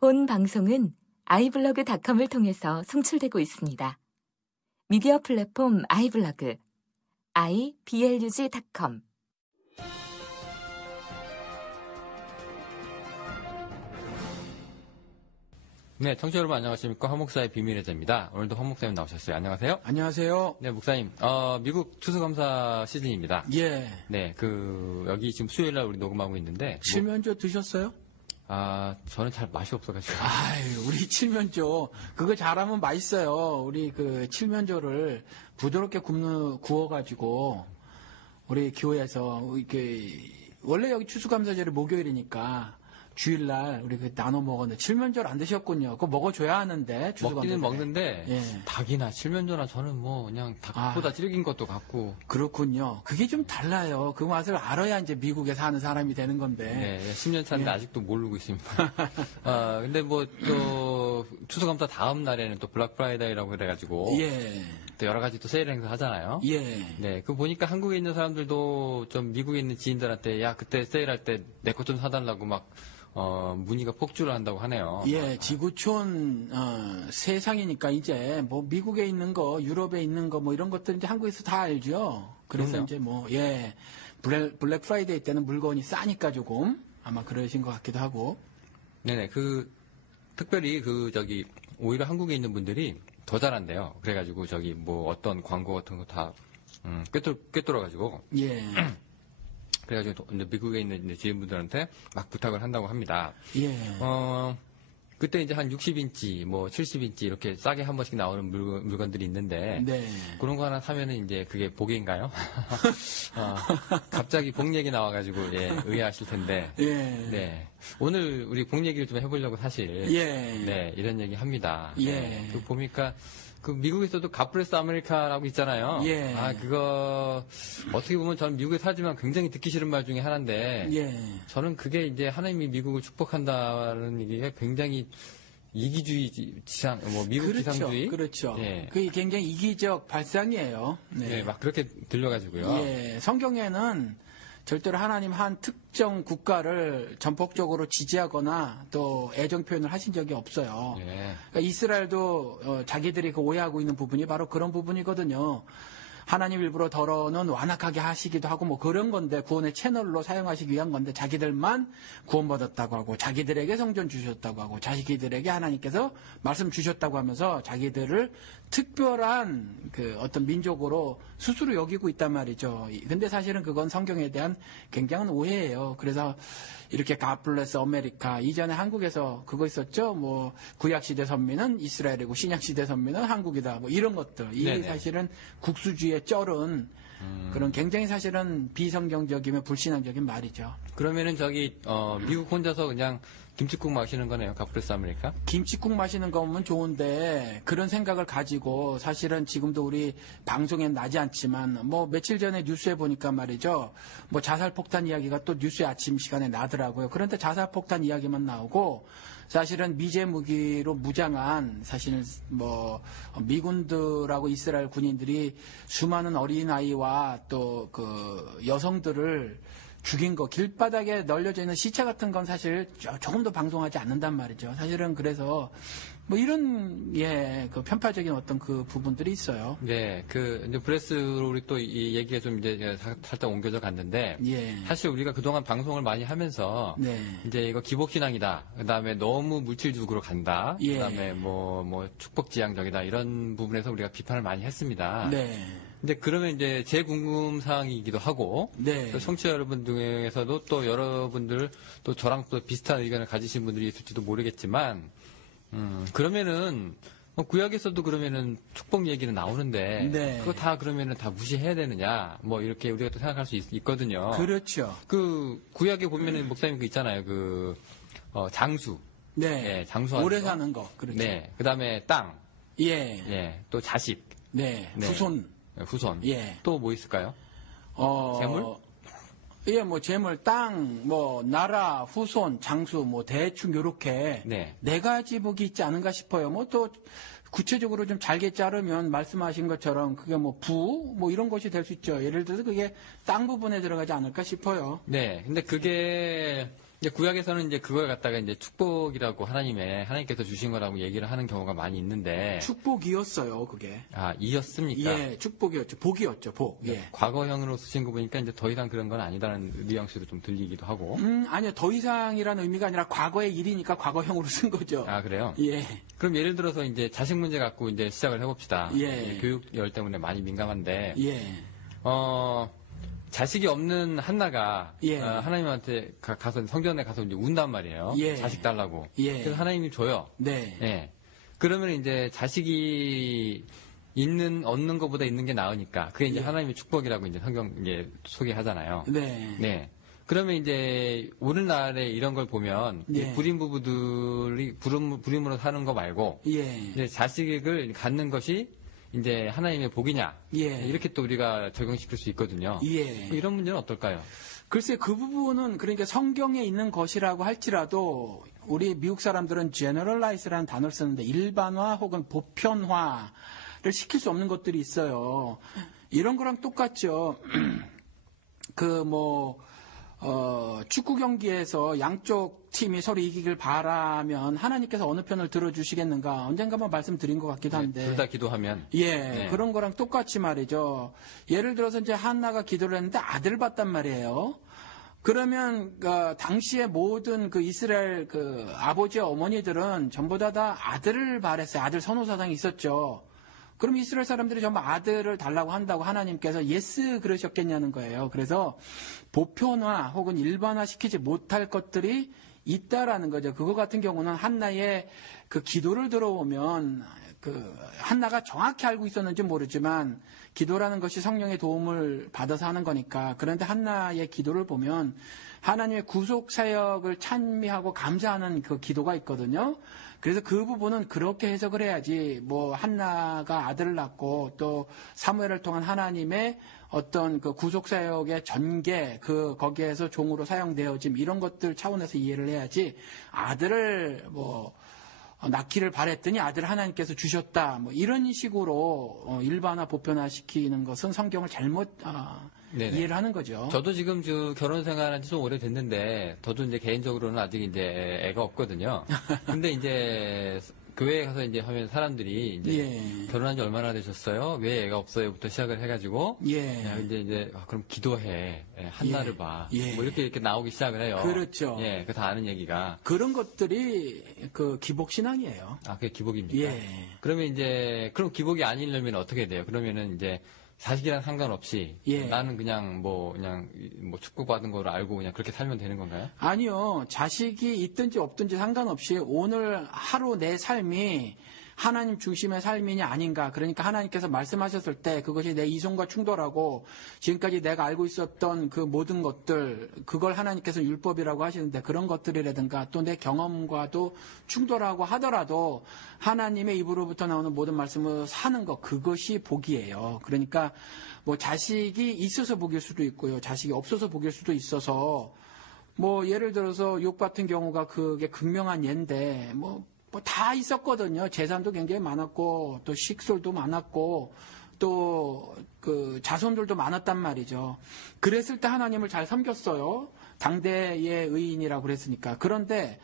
본 방송은 iblog.com을 통해서 송출되고 있습니다. 미디어 플랫폼 iblog, iblog.com. 네, 청취자 여러분 안녕하십니까. 황 목사의 비밀의 제입니다. 오늘도 황 목사님 나오셨어요. 안녕하세요. 안녕하세요. 네, 목사님. 미국 추수감사 시즌입니다. 예. 네, 여기 지금 수요일날 우리 녹음하고 있는데. 칠면조 드셨어요? 저는 잘 맛이 없어가지고. 아유, 우리 칠면조. 그거 잘하면 맛있어요. 우리 칠면조를 부드럽게 구워가지고, 우리 교회에서, 원래 여기 추수감사절이 목요일이니까, 주일날 우리 나눠 먹었는데 칠면조를 안 드셨군요. 그거 먹어줘야 하는데 먹기는 먹는데 예. 닭이나 칠면조나 저는 그냥 닭보다 질긴 것도 같고. 그렇군요. 그게 좀 달라요. 그 맛을 알아야 이제 미국에 사는 사람이 되는 건데. 네, 10년 차인데 예. 아직도 모르고 있습니다. 근데 또 추수감사 다음 날에는 또 블랙 프라이데이라고 그래가지고. 예. 또 여러 가지 또 세일 행사 하잖아요. 예. 네, 보니까 한국에 있는 사람들도 좀 미국에 있는 지인들한테 야 그때 세일할 때 내 것 좀 사달라고 문의가 폭주를 한다고 하네요. 예, 지구촌 세상이니까 이제 미국에 있는 거, 유럽에 있는 거 이런 것들 이제 한국에서 다 알죠. 그래서 그럼요. 이제 블랙 프라이데이 때는 물건이 싸니까 조금 아마 그러신 것 같기도 하고. 네네, 특별히 오히려 한국에 있는 분들이 더 잘한대요. 그래가지고 어떤 광고 같은 거 다 꿰뚫어가지고. 예. 그래가지고 미국에 있는 지인분들한테 막 부탁을 한다고 합니다. 예. 그때 이제 한 60인치, 70인치 이렇게 싸게 한 번씩 나오는 물건들이 있는데. 네. 그런 거 하나 사면은 이제 그게 복인가요? 갑자기 복 얘기 나와가지고, 예, 의아하실 텐데. 예. 네. 오늘 우리 복 얘기를 좀 해보려고 사실. 예. 네, 이런 얘기 합니다. 예. 네, 보니까, 미국에서도 갓브레스 아메리카라고 있잖아요. 예. 그거, 어떻게 보면 저는 미국에 살지만 굉장히 듣기 싫은 말 중에 하나인데. 예. 저는 그게 이제 하나님이 미국을 축복한다는 얘기가 굉장히 이기주의 미국 그렇죠. 지상주의. 그렇죠. 예. 그게 굉장히 이기적 발상이에요. 네. 네, 막 그렇게 들려가지고요. 예. 성경에는 절대로 하나님 한 특정 국가를 전폭적으로 지지하거나 또 애정 표현을 하신 적이 없어요. 예. 그러니까 이스라엘도 자기들이 오해하고 있는 부분이 바로 그런 부분이거든요. 하나님 일부러 덜어는 완악하게 하시기도 하고 그런 건데 구원의 채널로 사용하시기 위한 건데 자기들만 구원받았다고 하고 자기들에게 성전 주셨다고 하고 자기들에게 하나님께서 말씀 주셨다고 하면서 자기들을 특별한 어떤 민족으로 스스로 여기고 있단 말이죠. 근데 사실은 그건 성경에 대한 굉장한 오해예요. 그래서 이렇게 God bless America 이전에 한국에서 그거 있었죠. 구약시대 선민은 이스라엘이고 신약시대 선민은 한국이다. 이런 것들. 이게 사실은 국수주의에 쩔은 그런 굉장히 사실은 비성경적이며 불신앙적인 말이죠. 그러면은 미국 혼자서 그냥 김치국 마시는 거네요. 갓브레스 아메리카. 김치국 마시는 거면 좋은데 그런 생각을 가지고 사실은 지금도 우리 방송엔 나지 않지만 며칠 전에 뉴스에 보니까 말이죠. 자살폭탄 이야기가 또 뉴스의 아침 시간에 나더라고요. 그런데 자살폭탄 이야기만 나오고 사실은 미제 무기로 무장한 사실 미군들하고 이스라엘 군인들이 수많은 어린아이와 또 여성들을 죽인 거, 길바닥에 널려져 있는 시체 같은 건 사실 조금 더 방송하지 않는단 말이죠. 사실은 그래서 이런 편파적인 어떤 부분들이 있어요. 네, 이제 브레스로 우리 또 이 얘기가 좀 이제 살짝 옮겨져 갔는데. 예. 사실 우리가 그동안 방송을 많이 하면서. 네. 이제 이거 기복신앙이다. 그 다음에 너무 물질주의로 간다. 예. 그 다음에 축복지향적이다. 이런 부분에서 우리가 비판을 많이 했습니다. 네. 근데 그러면 이제 제 궁금 사항이기도 하고. 네. 또 청취자 여러분 중에서도 또 여러분들 또 저랑 또 비슷한 의견을 가지신 분들이 있을지도 모르겠지만. 그러면은, 구약에서도 그러면은 축복 얘기는 나오는데. 네. 그거 다 그러면은 다 무시해야 되느냐. 이렇게 우리가 또 생각할 수 있거든요. 그렇죠. 구약에 보면은 목사님 있잖아요. 장수. 네. 예, 장수. 오래 사는 거. 그렇죠. 네. 그 다음에 땅. 예. 예. 또 자식. 네. 네. 후손. 후손. 예. 또 뭐 있을까요? 재물? 예, 재물, 땅, 나라, 후손, 장수, 대충 요렇게. 네. 네 가지 복이 있지 않은가 싶어요. 또, 구체적으로 좀 잘게 자르면 말씀하신 것처럼 그게 이런 것이 될 수 있죠. 예를 들어서 그게 땅 부분에 들어가지 않을까 싶어요. 네. 근데 그게 이제 구약에서는 이제 그걸 갖다가 이제 축복이라고 하나님께서 주신 거라고 얘기를 하는 경우가 많이 있는데. 축복이었어요, 그게. 아, 이었습니까? 예, 축복이었죠. 복이었죠, 복. 예. 과거형으로 쓰신 거 보니까 이제 더 이상 그런 건 아니다는 뉘앙스도 좀 들리기도 하고. 아니요, 더 이상이라는 의미가 아니라 과거의 일이니까 과거형으로 쓴 거죠. 아, 그래요? 예. 그럼 예를 들어서 이제 자식 문제 갖고 이제 시작을 해봅시다. 예. 교육열 때문에 많이 민감한데. 예. 자식이 없는 한나가 예. 하나님한테 가서 성전에 가서 이제 운단 말이에요. 예. 자식 달라고. 예. 그래서 하나님이 줘요. 네. 예. 그러면 이제 자식이 얻는 것보다 있는 게 나으니까 그게 이제 예. 하나님의 축복이라고 이제 성경 이제 소개하잖아요. 네. 네. 그러면 이제 오늘날에 이런 걸 보면 예. 불임 부부들이 불임으로 사는 거 말고 예. 이제 자식을 갖는 것이 이제 하나님의 복이냐 예. 이렇게 또 우리가 적용시킬 수 있거든요. 예. 이런 문제는 어떨까요? 글쎄 그 부분은 그러니까 성경에 있는 것이라고 할지라도 우리 미국 사람들은 generalize라는 단어를 쓰는데 일반화 혹은 보편화를 시킬 수 없는 것들이 있어요. 이런 거랑 똑같죠. 축구 경기에서 양쪽 팀이 서로 이기길 바라면 하나님께서 어느 편을 들어주시겠는가 언젠가 한번 말씀드린 것 같기도 한데. 둘 다 기도하면. 예, 네. 그런 거랑 똑같이 말이죠. 예를 들어서 이제 한나가 기도를 했는데 아들을 봤단 말이에요. 그러면 당시에 모든 그 이스라엘 그 아버지와 어머니들은 전부 다 아들을 바랬어요. 아들 선호 사상이 있었죠. 그럼 이스라엘 사람들이 전부 아들을 달라고 한다고 하나님께서 예스 그러셨겠냐는 거예요. 그래서 보편화 혹은 일반화 시키지 못할 것들이 있다라는 거죠. 그거 같은 경우는 한나의 그 기도를 들어보면 한나가 정확히 알고 있었는지 모르지만 기도라는 것이 성령의 도움을 받아서 하는 거니까. 그런데 한나의 기도를 보면 하나님의 구속 사역을 찬미하고 감사하는 그 기도가 있거든요. 그래서 그 부분은 그렇게 해석을 해야지 한나가 아들을 낳고 또 사무엘을 통한 하나님의 어떤 그 구속 사역의 전개 거기에서 종으로 사용되어짐 이런 것들 차원에서 이해를 해야지 아들을 낳기를 바랬더니 아들 하나님께서 주셨다 이런 식으로 일반화 보편화 시키는 것은 성경을 잘못 이해를 하는 거죠. 저도 지금 결혼 생활한 지 좀 오래됐는데, 저도 이제 개인적으로는 아직 이제 애가 없거든요. 근데 이제 교회에 가서 이제 하면 사람들이 이제 예. 결혼한 지 얼마나 되셨어요? 왜 애가 없어요?부터 시작을 해가지고, 예. 이제 그럼 기도해. 한나를 예. 봐. 예. 이렇게 나오기 시작을 해요. 그렇죠. 예, 그 다 아는 얘기가. 그런 것들이 기복신앙이에요. 아, 그게 기복입니까? 예. 그러면 그럼 기복이 아니려면 어떻게 돼요? 그러면은 이제 자식이랑 상관없이 예. 나는 그냥 축복받은 거를 알고 그냥 그렇게 살면 되는 건가요? 아니요. 자식이 있든지 없든지 상관없이 오늘 하루 내 삶이 하나님 중심의 삶이냐 아닌가. 그러니까 하나님께서 말씀하셨을 때 그것이 내 이성과 충돌하고 지금까지 내가 알고 있었던 그 모든 것들 그걸 하나님께서 율법이라고 하시는데 그런 것들이라든가 또 내 경험과도 충돌하고 하더라도 하나님의 입으로부터 나오는 모든 말씀을 사는 것 그것이 복이에요. 그러니까 자식이 있어서 복일 수도 있고요. 자식이 없어서 복일 수도 있어서 예를 들어서 욕 같은 경우가 그게 극명한 예인데 다 있었거든요. 재산도 굉장히 많았고, 또 식솔도 많았고, 또 자손들도 많았단 말이죠. 그랬을 때 하나님을 잘 섬겼어요. 당대의 의인이라고 그랬으니까. 그런데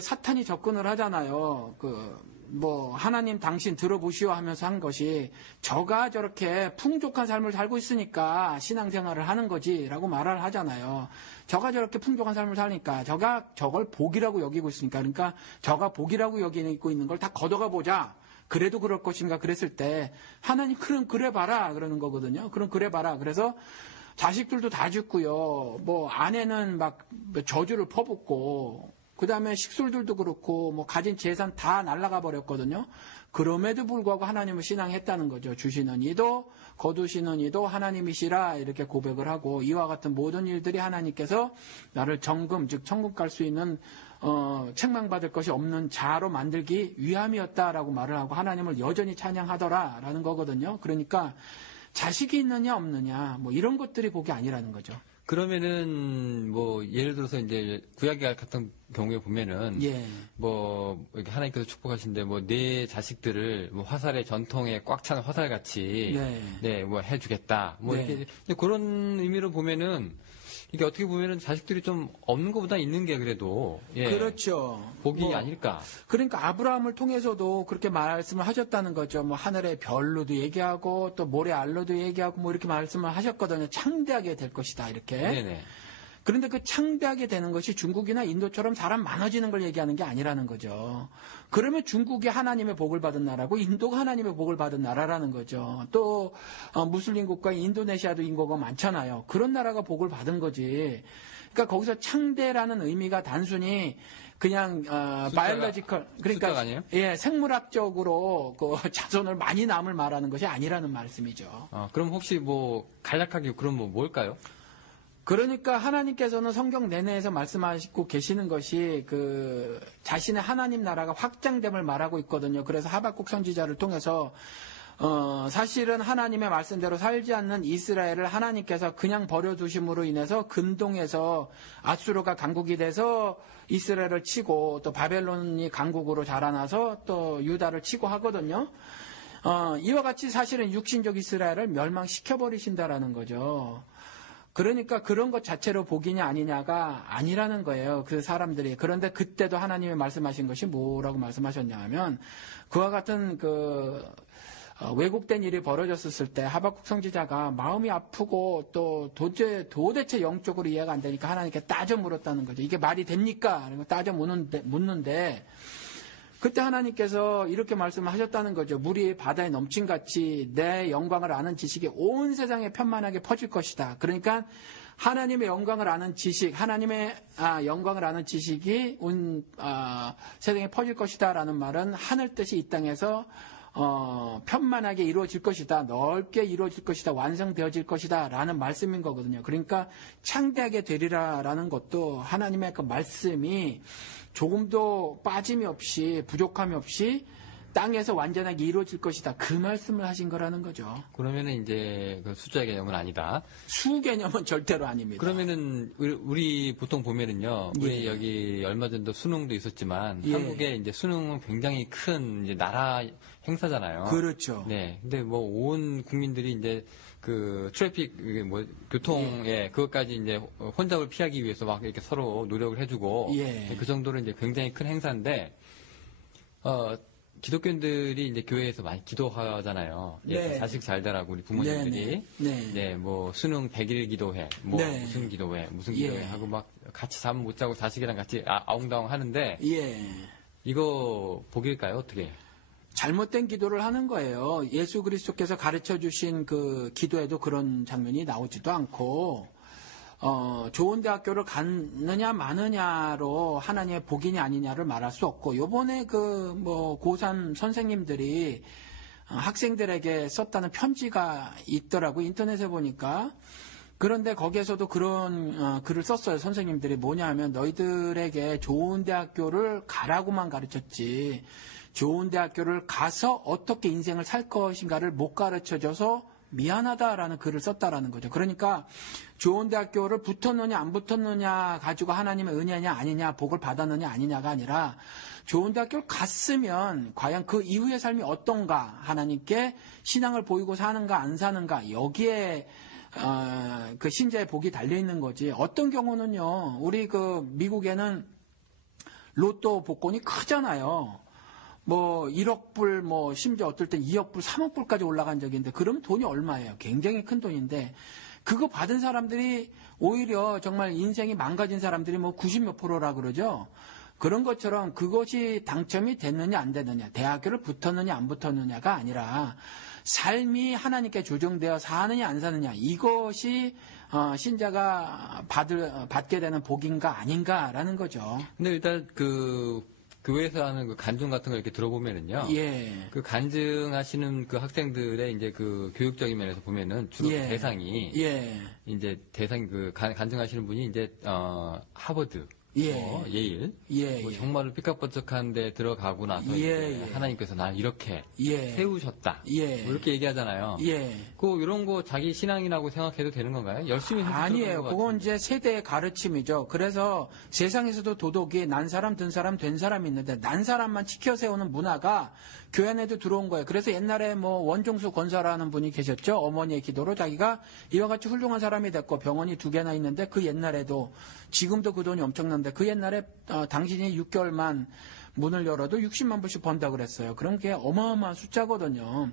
사탄이 접근을 하잖아요. 하나님 당신 들어보시오 하면서 한 것이 저가 저렇게 풍족한 삶을 살고 있으니까 신앙생활을 하는 거지라고 말을 하잖아요. 저가 저렇게 풍족한 삶을 사니까 저걸 복이라고 여기고 있으니까 그러니까 저가 복이라고 여기고 있는 걸 다 걷어가 보자. 그래도 그럴 것인가 그랬을 때 하나님 그래 봐라 그러는 거거든요. 그럼 그래 봐라. 그래서 자식들도 다 죽고요. 아내는 저주를 퍼붓고 그 다음에 식솔들도 그렇고 가진 재산 다 날아가 버렸거든요. 그럼에도 불구하고 하나님을 신앙했다는 거죠. 주시는 이도 거두시는 이도 하나님이시라 이렇게 고백을 하고 이와 같은 모든 일들이 하나님께서 나를 정금 즉 천국 갈 수 있는 책망받을 것이 없는 자로 만들기 위함이었다라고 말을 하고 하나님을 여전히 찬양하더라라는 거거든요. 그러니까 자식이 있느냐 없느냐 이런 것들이 복이 아니라는 거죠. 그러면은 예를 들어서 이제 구약 같은 경우에 보면은 예. 이렇게 하나님께서 축복하신데 내 자식들을 화살의 전통에 꽉 찬 화살같이 네. 해주겠다 네. 이렇게 그런 의미로 보면은 이게 어떻게 보면은 자식들이 좀 없는 것보다 있는 게 그래도 예, 그렇죠. 복이 뭐, 아닐까. 그러니까 아브라함을 통해서도 그렇게 말씀을 하셨다는 거죠. 뭐 하늘의 별로도 얘기하고 또 모래 알로도 얘기하고 뭐 이렇게 말씀을 하셨거든요. 창대하게 될 것이다 이렇게. 네네. 그런데 그 창대하게 되는 것이 중국이나 인도처럼 사람 많아지는 걸 얘기하는 게 아니라는 거죠. 그러면 중국이 하나님의 복을 받은 나라고 인도가 하나님의 복을 받은 나라라는 거죠. 또 무슬림 국가 인도네시아도 인구가 많잖아요. 그런 나라가 복을 받은 거지. 그러니까 거기서 창대라는 의미가 단순히 그냥 바이올로지컬 그러니까 숫자가 아니에요? 예, 생물학적으로 그 자손을 많이 남을 말하는 것이 아니라는 말씀이죠. 그럼 혹시 뭐 간략하게 그럼 뭐 뭘까요? 그러니까 하나님께서는 성경 내내에서 말씀하시고 계시는 것이 그 자신의 하나님 나라가 확장됨을 말하고 있거든요. 그래서 하박국 선지자를 통해서 사실은 하나님의 말씀대로 살지 않는 이스라엘을 하나님께서 그냥 버려두심으로 인해서 근동에서 아수르가 강국이 돼서 이스라엘을 치고 또 바벨론이 강국으로 자라나서 또 유다를 치고 하거든요. 이와 같이 사실은 육신적 이스라엘을 멸망시켜버리신다라는 거죠. 그러니까 그런 것 자체로 복이냐 아니냐가 아니라는 거예요. 그 사람들이. 그런데 그때도 하나님이 말씀하신 것이 뭐라고 말씀하셨냐 하면 그와 같은 왜곡된 일이 벌어졌을 때 하박국 선지자가 마음이 아프고 또 도대체 영적으로 이해가 안 되니까 하나님께 따져 물었다는 거죠. 이게 말이 됩니까? 따져 묻는데 그때 하나님께서 이렇게 말씀하셨다는 거죠. 물이 바다에 넘친같이 내 영광을 아는 지식이 온 세상에 편만하게 퍼질 것이다. 그러니까 하나님의 영광을 아는 지식, 하나님의 영광을 아는 지식이 온 세상에 퍼질 것이다라는 말은 하늘 뜻이 이 땅에서 편만하게 이루어질 것이다. 넓게 이루어질 것이다. 완성되어질 것이다. 라는 말씀인 거거든요. 그러니까 창대하게 되리라라는 것도 하나님의 그 말씀이 조금도 빠짐이 없이 부족함이 없이 땅에서 완전하게 이루어질 것이다. 그 말씀을 하신 거라는 거죠. 그러면은 이제 그 숫자 개념은 아니다. 수 개념은 절대로 아닙니다. 그러면은 우리 보통 보면은요. 우리 여기 얼마 전도 수능도 있었지만 한국에 이제 수능은 굉장히 큰 이제 나라 행사잖아요. 그렇죠. 네. 근데 뭐 온 국민들이 이제 그 트래픽 뭐 교통에 그것까지 이제 혼잡을 피하기 위해서 막 이렇게 서로 노력을 해주고 그 정도로 이제 굉장히 큰 행사인데 기독교인들이 이제 교회에서 많이 기도하잖아요. 예, 자식 잘 되라고 우리 부모님들이. 네, 뭐 수능 100일 기도회, 뭐 무슨 기도회, 무슨 기도회 하고 막 같이 잠 못 자고 자식이랑 같이 아웅다웅 하는데 이거 복일까요? 어떻게? 잘못된 기도를 하는 거예요. 예수 그리스도께서 가르쳐 주신 그 기도에도 그런 장면이 나오지도 않고 좋은 대학교를 갔느냐 마느냐로 하나님의 복이냐 아니냐를 말할 수 없고 요번에 그 뭐 고3 선생님들이 학생들에게 썼다는 편지가 있더라고 인터넷에 보니까. 그런데 거기에서도 그런 글을 썼어요. 선생님들이 뭐냐 하면 너희들에게 좋은 대학교를 가라고만 가르쳤지 좋은 대학교를 가서 어떻게 인생을 살 것인가를 못 가르쳐줘서 미안하다라는 글을 썼다라는 거죠. 그러니까 좋은 대학교를 붙었느냐 안 붙었느냐 가지고 하나님의 은혜냐 아니냐 복을 받았느냐 아니냐가 아니라 좋은 대학교를 갔으면 과연 그 이후의 삶이 어떤가 하나님께 신앙을 보이고 사는가 안 사는가 여기에 그 신자의 복이 달려있는 거지. 어떤 경우는요. 우리 그 미국에는 로또 복권이 크잖아요. 뭐 1억 불, 뭐 심지어 어떨 땐 2억 불, 3억 불까지 올라간 적이 있는데 그럼 돈이 얼마예요? 굉장히 큰 돈인데 그거 받은 사람들이 오히려 정말 인생이 망가진 사람들이 뭐 90몇 프로라 그러죠. 그런 것처럼 그것이 당첨이 됐느냐 안 됐느냐, 대학교를 붙었느냐 안 붙었느냐가 아니라 삶이 하나님께 조정되어 사느냐 안 사느냐 이것이 신자가 받게 되는 복인가 아닌가라는 거죠. 근데 일단 그 교회에서 하는 그 간증 같은 거 이렇게 들어보면은요. 그 간증하시는 그 학생들의 이제 그 교육적인 면에서 보면은 주로 대상이 이제 대상이 그 간증하시는 분이 이제 하버드 예일. 뭐 정말로 삐까뻔쩍한 데 들어가고 나서 이제 하나님께서 날 이렇게 세우셨다. 뭐 이렇게 얘기하잖아요. 그 이런 거 자기 신앙이라고 생각해도 되는 건가요? 열심히 해서 아니에요. 그건 이제 세대의 가르침이죠. 그래서 세상에서도 도덕이 난 사람, 든 사람, 된 사람이 있는데 난 사람만 지켜 세우는 문화가 교회 안에도 들어온 거예요. 그래서 옛날에 뭐 원종수 권사라는 분이 계셨죠. 어머니의 기도로 자기가 이와 같이 훌륭한 사람이 됐고 병원이 2개나 있는데 그 옛날에도 지금도 그 돈이 엄청난데 그 옛날에 당신이 6개월만 문을 열어도 60만 불씩 번다 그랬어요. 그런 게 어마어마한 숫자거든요.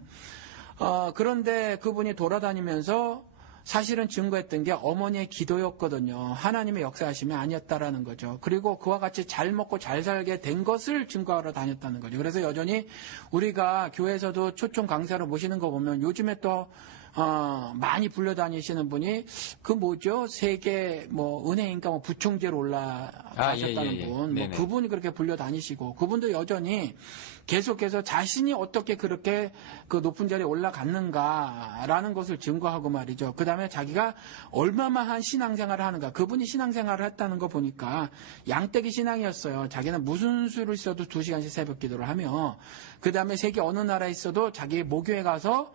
그런데 그분이 돌아다니면서 사실은 증거했던 게 어머니의 기도였거든요. 하나님의 역사하심이 아니었다라는 거죠. 그리고 그와 같이 잘 먹고 잘 살게 된 것을 증거하러 다녔다는 거죠. 그래서 여전히 우리가 교회에서도 초청 강사로 모시는 거 보면 요즘에 또 많이 불려다니시는 분이 그 뭐죠? 세계 뭐 은행인가 뭐 부총재로 올라가셨다는 분, 뭐 그분이 그렇게 불려다니시고 그분도 여전히 계속해서 자신이 어떻게 그렇게 그 높은 자리에 올라갔는가라는 것을 증거하고 말이죠. 그 다음에 자기가 얼마만한 신앙생활을 하는가. 그분이 신앙생활을 했다는 거 보니까 양떼기 신앙이었어요. 자기는 무슨 수를 있어도 2시간씩 새벽 기도를 하며 그 다음에 세계 어느 나라에 있어도 자기 모교에 가서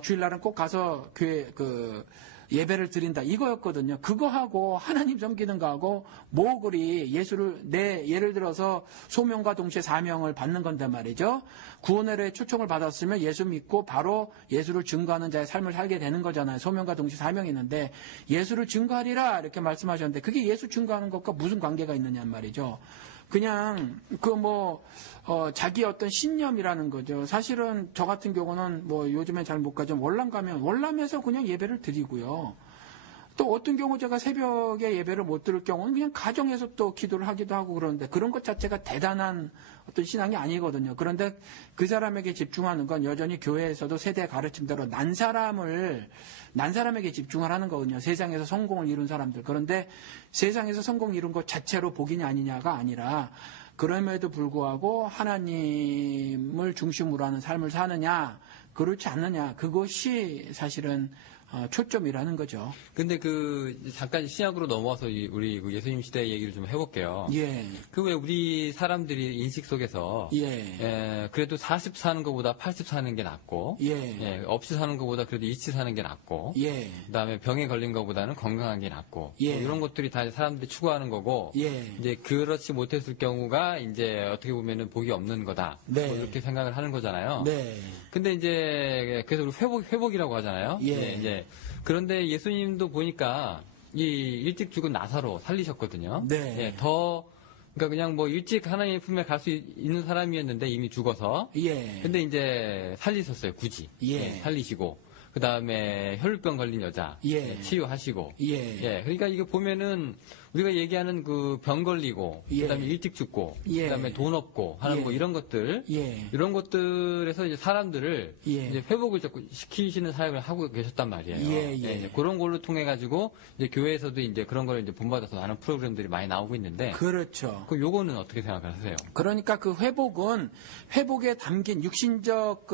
주일날은 꼭 가서 교회 예배를 드린다 이거였거든요. 그거하고 하나님 섬기는 거하고 뭐 그리 예를 들어서 소명과 동시에 사명을 받는 건데 말이죠. 구원의 초청을 받았으면 예수 믿고 바로 예수를 증거하는 자의 삶을 살게 되는 거잖아요. 소명과 동시에 사명이 있는데 예수를 증거하리라 이렇게 말씀하셨는데 그게 예수 증거하는 것과 무슨 관계가 있느냐 말이죠. 그냥 자기 어떤 신념이라는 거죠. 사실은 저 같은 경우는 뭐 요즘엔 잘 못 가죠. 월남 가면 월남에서 그냥 예배를 드리고요. 또 어떤 경우 제가 새벽에 예배를 못 들을 경우는 그냥 가정에서 또 기도를 하기도 하고 그러는데 그런 것 자체가 대단한 어떤 신앙이 아니거든요. 그런데 그 사람에게 집중하는 건 여전히 교회에서도 세대 가르침대로 난 사람에게 집중을 하는 거거든요. 세상에서 성공을 이룬 사람들. 그런데 세상에서 성공 이룬 것 자체로 복이냐 아니냐가 아니라 그럼에도 불구하고 하나님을 중심으로 하는 삶을 사느냐 그렇지 않느냐 그것이 사실은 초점이라는 거죠. 근데 잠깐 신약으로 넘어와서 우리 예수님 시대 얘기를 좀 해볼게요. 왜 우리 사람들이 인식 속에서 그래도 40 사는 것보다 80 사는 게 낫고 없이 사는 것보다 그래도 일치 사는 게 낫고 그다음에 병에 걸린 것보다는 건강한 게 낫고 뭐 이런 것들이 다 사람들이 추구하는 거고 이제 그렇지 못했을 경우가 이제 어떻게 보면은 복이 없는 거다. 뭐 이렇게 생각을 하는 거잖아요. 근데 이제 그래서 우리 회복이라고 하잖아요. 그런데 예수님도 보니까 일찍 죽은 나사로 살리셨거든요. 그러니까 그냥 뭐 일찍 하나님의 품에 갈 수 있는 사람이었는데 이미 죽어서. 근데 이제 살리셨어요, 굳이. 살리시고. 그 다음에 혈루병 걸린 여자. 치유하시고. 그러니까 이거 보면은 우리가 얘기하는 그 병 걸리고. 그 다음에 일찍 죽고. 그 다음에 돈 없고 하는 뭐 이런 것들. 이런 것들에서 이제 사람들을 이제 회복을 자꾸 시키시는 사역을 하고 계셨단 말이에요. 그런 걸로 통해가지고 이제 교회에서도 이제 그런 걸 이제 본받아서 하는 프로그램들이 많이 나오고 있는데. 그렇죠. 요거는 어떻게 생각하세요? 그러니까 그 회복은 회복에 담긴 육신적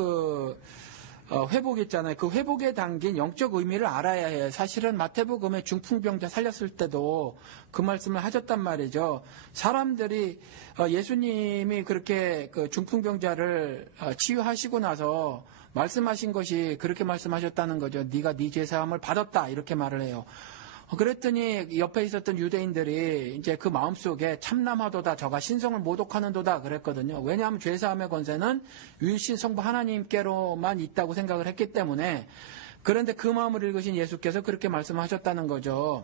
회복 있잖아요. 그 회복에 담긴 영적 의미를 알아야 해요. 사실은 마태복음에 중풍병자 살렸을 때도 그 말씀을 하셨단 말이죠. 사람들이 예수님이 그렇게 그 중풍병자를 치유하시고 나서 말씀하신 것이 그렇게 말씀하셨다는 거죠. 네가 네 죄사함을 받았다 이렇게 말을 해요. 그랬더니 옆에 있었던 유대인들이 이제 그 마음속에 참남하도다 저가 신성을 모독하는도다 그랬거든요. 왜냐하면 죄사함의 권세는 유일신 성부 하나님께로만 있다고 생각을 했기 때문에. 그런데 그 마음을 읽으신 예수께서 그렇게 말씀하셨다는 거죠.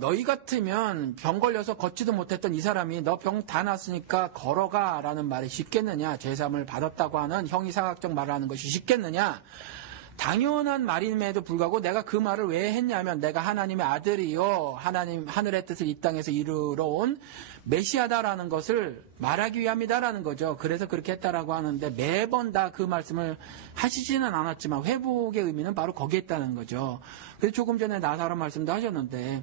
너희 같으면 병 걸려서 걷지도 못했던 이 사람이 너 병 다 났으니까 걸어가 라는 말이 쉽겠느냐. 죄사함을 받았다고 하는 형이상학적 말을 하는 것이 쉽겠느냐. 당연한 말임에도 불구하고 내가 그 말을 왜 했냐면 내가 하나님의 아들이요 하나님 하늘의 뜻을 이 땅에서 이루러 온 메시아다라는 것을 말하기 위함이다라는 거죠. 그래서 그렇게 했다라고 하는데 매번 다 그 말씀을 하시지는 않았지만 회복의 의미는 바로 거기에 있다는 거죠. 그래서 조금 전에 나사로 말씀도 하셨는데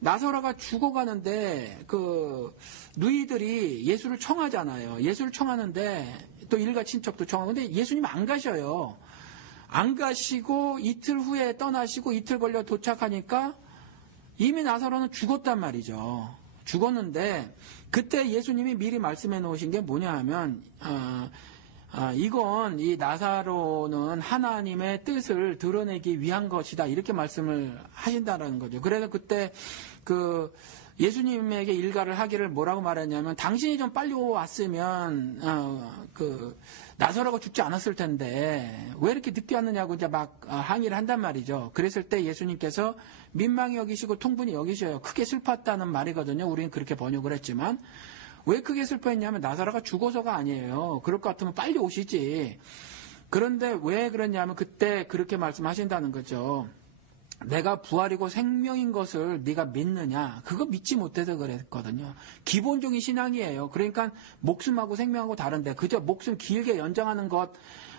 나사로가 죽어가는데 그 누이들이 예수를 청하잖아요. 예수를 청하는데 또 일가 친척도 청하고 근데 예수님 안 가셔요. 안 가시고 이틀 후에 떠나시고 이틀 걸려 도착하니까 이미 나사로는 죽었단 말이죠. 죽었는데 그때 예수님이 미리 말씀해 놓으신 게 뭐냐 하면 이건 이 나사로는 하나님의 뜻을 드러내기 위한 것이다 이렇게 말씀을 하신다는 거죠. 그래서 그때 그 예수님에게 일가를 하기를 뭐라고 말했냐면 당신이 좀 빨리 왔으면 나사로가 죽지 않았을 텐데 왜 이렇게 늦게 왔느냐고 이제 막 항의를 한단 말이죠. 그랬을 때 예수님께서 민망히 여기시고 통분히 여기셔요. 크게 슬펐다는 말이거든요. 우리는 그렇게 번역을 했지만 왜 크게 슬퍼했냐면 나사로가 죽어서가 아니에요. 그럴 것 같으면 빨리 오시지. 그런데 왜 그랬냐면 그때 그렇게 말씀하신다는 거죠. 내가 부활이고 생명인 것을 네가 믿느냐? 그거 믿지 못해서 그랬거든요. 기본적인 신앙이에요. 그러니까 목숨하고 생명하고 다른데 그저 목숨 길게 연장하는 것,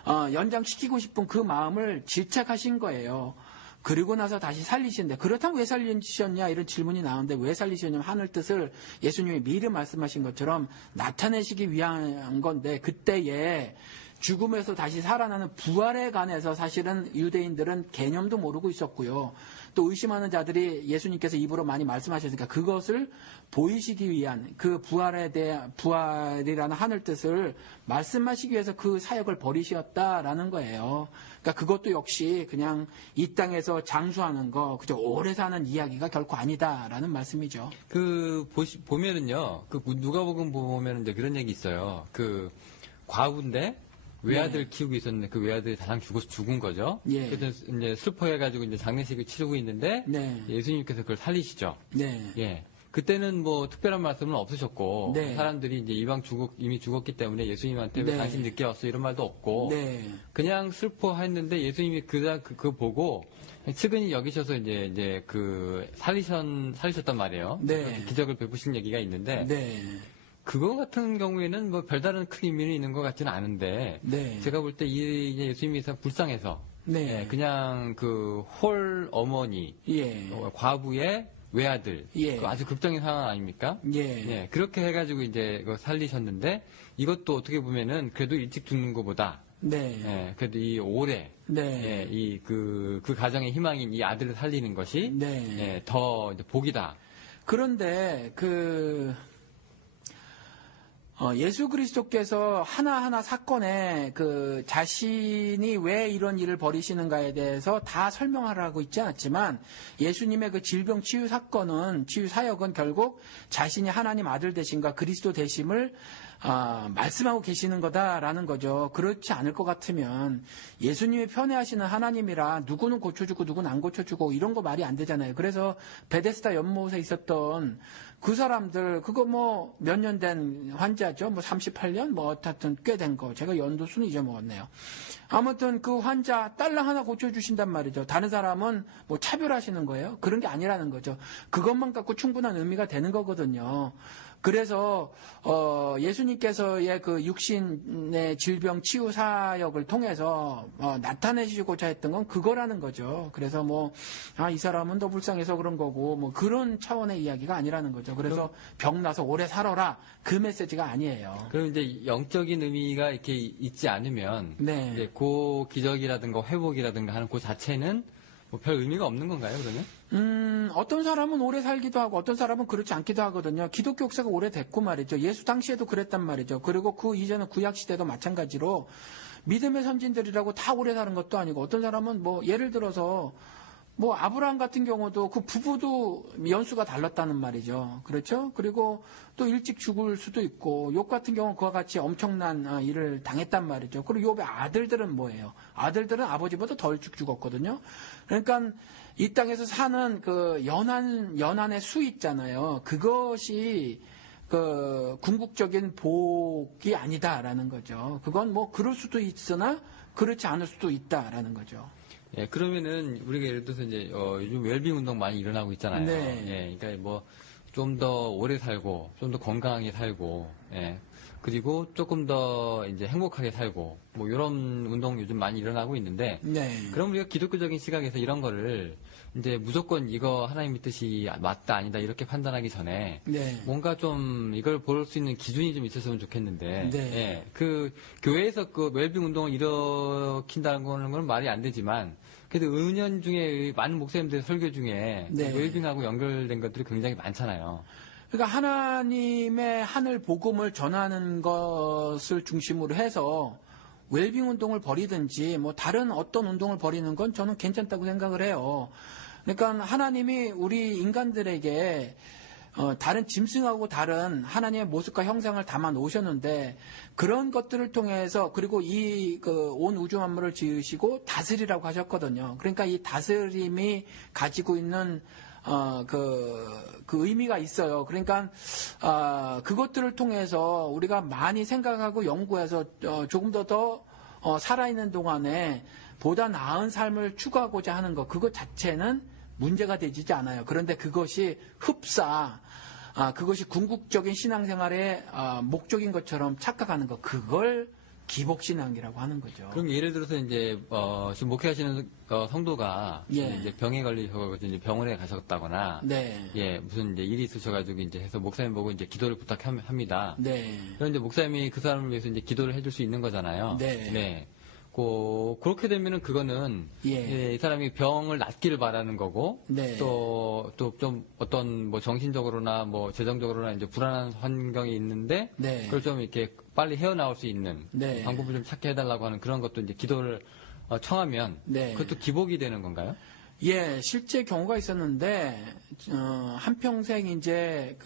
연장시키고 싶은 그 마음을 질책하신 거예요. 그리고 나서 다시 살리시는데 그렇다면 왜 살리셨냐 이런 질문이 나오는데 왜 살리셨냐면 하늘 뜻을 예수님이 미리 말씀하신 것처럼 나타내시기 위한 건데 그때에 죽음에서 다시 살아나는 부활에 관해서 사실은 유대인들은 개념도 모르고 있었고요. 또 의심하는 자들이 예수님께서 입으로 많이 말씀하셨으니까 그것을 보이시기 위한 그 부활에 대한 부활이라는 하늘 뜻을 말씀하시기 위해서 그 사역을 벌이셨다라는 거예요. 그러니까 그것도 역시 그냥 이 땅에서 장수하는 거, 그저 오래 사는 이야기가 결코 아니다라는 말씀이죠. 보면은요, 누가복음 보면은 이제 그런 얘기 있어요. 과부인데 외아들 키우고 있었는데 그 외아들이 다lang 죽어서 죽은 거죠. 예. 그래서 이제 슬퍼해가지고 이제 장례식을 치르고 있는데 예수님께서 그걸 살리시죠. 예. 그때는 뭐 특별한 말씀은 없으셨고 사람들이 이제 이미 죽었기 때문에 예수님한테 왜 당신 늦게 왔어 이런 말도 없고 그냥 슬퍼했는데 예수님이 그거 보고 측은히 여기셔서 이제 살리셨단 말이에요. 기적을 베푸신 얘기가 있는데. 그거 같은 경우에는 뭐 별다른 큰 의미는 있는 것 같지는 않은데 제가 볼 때 예수님이 불쌍해서 그냥 홀 어머니 과부의 외아들 아주 극적인 상황 아닙니까? 그렇게 해가지고 이제 살리셨는데 이것도 어떻게 보면은 그래도 일찍 죽는 것보다 그래도 이 오래 그 가정의 희망인 이 아들을 살리는 것이 더 이제 복이다. 그런데 예수 그리스도께서 하나하나 사건에 자신이 왜 이런 일을 벌이시는가에 대해서 다 설명하라고 있지 않았지만 예수님의 그 질병 치유 사역은 결국 자신이 하나님 아들 되심과 그리스도 되심을 말씀하고 계시는 거다라는 거죠. 그렇지 않을 것 같으면 예수님이 편애하시는 하나님이라 누구는 고쳐주고 누구는 안 고쳐주고 이런 거 말이 안 되잖아요. 그래서 베데스다 연못에 있었던 그 사람들 그거 뭐 몇 년 된 환자죠. 뭐 38년 뭐 어쨌든 꽤 된 거. 제가 연도수는 잊어먹었네요. 아무튼 그 환자 딸랑 하나 고쳐주신단 말이죠. 다른 사람은 뭐 차별하시는 거예요. 그런 게 아니라는 거죠. 그것만 갖고 충분한 의미가 되는 거거든요. 그래서 예수님께서의 그 육신의 질병 치유 사역을 통해서 나타내시고자 했던 건 그거라는 거죠. 그래서 이 사람은 더 불쌍해서 그런 거고 뭐 그런 차원의 이야기가 아니라는 거죠. 그래서 병 나서 오래 살아라 그 메시지가 아니에요. 그럼 이제 영적인 의미가 이렇게 있지 않으면 이제 그 기적이라든가 회복이라든가 하는 그 자체는 뭐 별 의미가 없는 건가요, 그러면? 어떤 사람은 오래 살기도 하고 어떤 사람은 그렇지 않기도 하거든요. 기독교 역사가 오래됐고 말이죠. 예수 당시에도 그랬단 말이죠. 그리고 그 이전에 구약시대도 마찬가지로 믿음의 선진들이라고 다 오래 사는 것도 아니고 어떤 사람은 뭐 예를 들어서 뭐 아브라함 같은 경우도 그 부부도 연수가 달랐다는 말이죠. 그렇죠? 그리고 또 일찍 죽을 수도 있고 욥 같은 경우는 그와 같이 엄청난 일을 당했단 말이죠. 그리고 욥의 아들들은 뭐예요? 아들들은 아버지보다 더 일찍 죽었거든요. 그러니까 이 땅에서 사는 그 연한의 수 있잖아요. 그것이 궁극적인 복이 아니다라는 거죠. 그건 뭐 그럴 수도 있으나 그렇지 않을 수도 있다라는 거죠. 예, 그러면은 우리가 예를 들어서 이제 요즘 웰빙 운동 많이 일어나고 있잖아요. 예, 그러니까 뭐 좀 더 오래 살고 좀 더 건강하게 살고 그리고 조금 더 이제 행복하게 살고 뭐 이런 운동 요즘 많이 일어나고 있는데 그럼 우리가 기독교적인 시각에서 이런 거를 이제 무조건 이거 하나님의 뜻이 맞다 아니다 이렇게 판단하기 전에 뭔가 좀 이걸 볼 수 있는 기준이 좀 있었으면 좋겠는데 그 교회에서 그 웰빙 운동을 일으킨다는 거는 말이 안 되지만 그래도 은연 중에 많은 목사님들 설교 중에 네. 웰빙하고 연결된 것들이 굉장히 많잖아요. 그러니까 하나님의 하늘 복음을 전하는 것을 중심으로 해서 웰빙 운동을 벌이든지 뭐 다른 어떤 운동을 벌이는 건 저는 괜찮다고 생각을 해요. 그러니까 하나님이 우리 인간들에게 다른 짐승하고 다른 하나님의 모습과 형상을 담아 놓으셨는데 그런 것들을 통해서 그리고 이 온 우주 만물을 지으시고 다스리라고 하셨거든요. 그러니까 이 다스림이 가지고 있는 그 의미가 있어요. 그러니까 그것들을 통해서 우리가 많이 생각하고 연구해서 조금 더 살아있는 동안에 보다 나은 삶을 추구하고자 하는 것, 그것 자체는 문제가 되지 않아요. 그런데 그것이 그것이 궁극적인 신앙생활의 목적인 것처럼 착각하는 것, 그걸 기복신앙이라고 하는 거죠. 그럼 예를 들어서 이제 지금 목회하시는 성도가 예. 이제 병에 걸리셔가지고 이제 병원에 가셨다거나 네. 예 무슨 이제 일이 있으셔가지고 이제 해서 목사님 보고 이제 기도를 부탁합니다. 네. 그럼 이제 목사님이 그 사람을 위해서 이제 기도를 해줄 수 있는 거잖아요. 네. 그렇게 되면은 그거는 예. 이 사람이 병을 낫기를 바라는 거고 네. 또 좀 어떤 뭐 정신적으로나 뭐 재정적으로나 이제 불안한 환경이 있는데 네. 그걸 좀 이렇게 빨리 헤어나올 수 있는 네. 방법을 좀 찾게 해달라고 하는 그런 것도 이제 기도를 청하면 네. 그것도 기복이 되는 건가요? 예, 실제 경우가 있었는데, 한평생 이제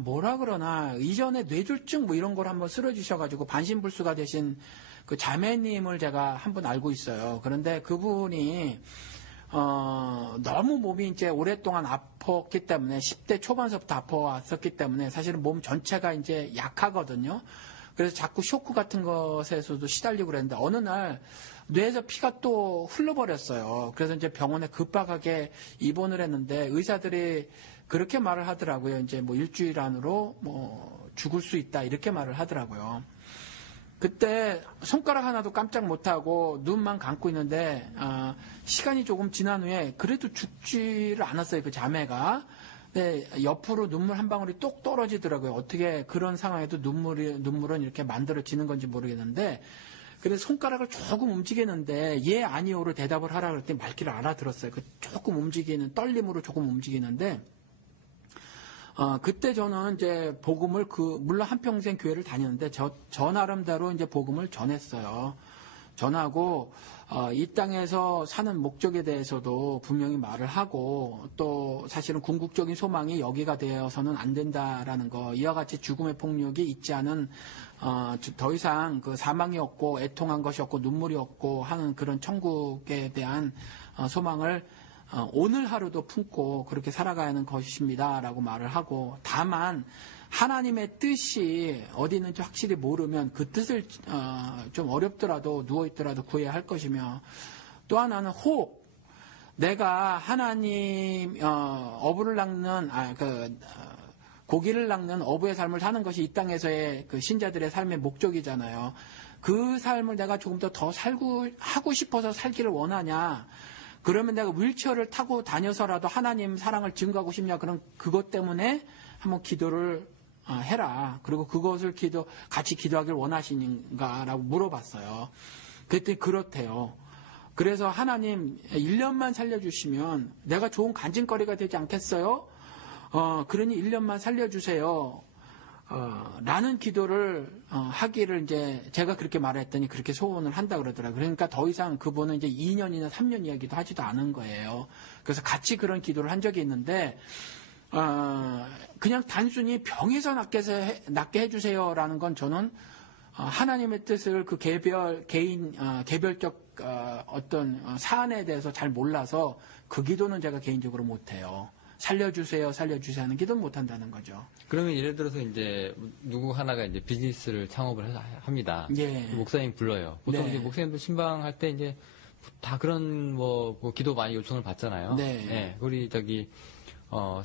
뭐라 그러나, 이전에 뇌졸중 뭐 이런 걸 한번 쓰러지셔가지고 반신불수가 되신 그 자매님을 제가 한번 알고 있어요. 그런데 그분이, 너무 몸이 이제 오랫동안 아팠기 때문에, 10대 초반서부터 아파왔었기 때문에, 사실은 몸 전체가 이제 약하거든요. 그래서 자꾸 쇼크 같은 것에서도 시달리고 그랬는데, 어느 날, 뇌에서 피가 또 흘러버렸어요. 그래서 이제 병원에 급박하게 입원을 했는데 의사들이 그렇게 말을 하더라고요. 이제 뭐 일주일 안으로 뭐 죽을 수 있다 이렇게 말을 하더라고요. 그때 손가락 하나도 깜짝 못하고 눈만 감고 있는데 시간이 조금 지난 후에 그래도 죽지를 않았어요. 그 자매가. 네, 옆으로 눈물 한 방울이 똑 떨어지더라고요. 어떻게 그런 상황에도 눈물은 이렇게 만들어지는 건지 모르겠는데 그래서 손가락을 조금 움직이는데 예 아니오로 대답을 하라 그랬더니 말귀를 알아들었어요. 조금 움직이는 떨림으로 조금 움직이는데 그때 저는 이제 복음을 물론 한평생 교회를 다녔는데 저 나름대로 이제 복음을 전했어요. 전하고 이 땅에서 사는 목적에 대해서도 분명히 말을 하고 또 사실은 궁극적인 소망이 여기가 되어서는 안 된다라는 거 이와 같이 죽음의 폭력이 있지 않은 더 이상 그 사망이 없고 애통한 것이 없고 눈물이 없고 하는 그런 천국에 대한 소망을 오늘 하루도 품고 그렇게 살아가야 하는 것입니다라고 말을 하고 다만 하나님의 뜻이 어디 있는지 확실히 모르면 그 뜻을 좀 어렵더라도 누워있더라도 구해야 할 것이며 또 하나는 혹 내가 하나님 어부를 낚는 고기를 낚는 어부의 삶을 사는 것이 이 땅에서의 그 신자들의 삶의 목적이잖아요. 그 삶을 내가 조금 더 하고 싶어서 살기를 원하냐. 그러면 내가 휠체어를 타고 다녀서라도 하나님 사랑을 증거하고 싶냐. 그럼 그것 때문에 한번 기도를 해라. 그리고 그것을 같이 기도하길 원하시는가라고 물어봤어요. 그랬더니 그렇대요. 그래서 하나님 1년만 살려주시면 내가 좋은 간증거리가 되지 않겠어요? 그러니 1년만 살려주세요. 라는 기도를 하기를 이제 제가 그렇게 말했더니 그렇게 소원을 한다 그러더라고요. 그러니까 더 이상 그분은 이제 2년이나 3년 이야기도 하지도 않은 거예요. 그래서 같이 그런 기도를 한 적이 있는데 그냥 단순히 병에서 낫게 해주세요라는 건 저는 하나님의 뜻을 그 개별적 어떤 사안에 대해서 잘 몰라서 그 기도는 제가 개인적으로 못해요. 살려주세요 하는 기도는 못한다는 거죠. 그러면 예를 들어서 이제 누구 하나가 이제 비즈니스를 창업을 합니다. 예. 목사님 불러요. 보통 네. 이제 목사님들 신방할 때 이제 다 그런 뭐 기도 많이 요청을 받잖아요. 네. 네. 우리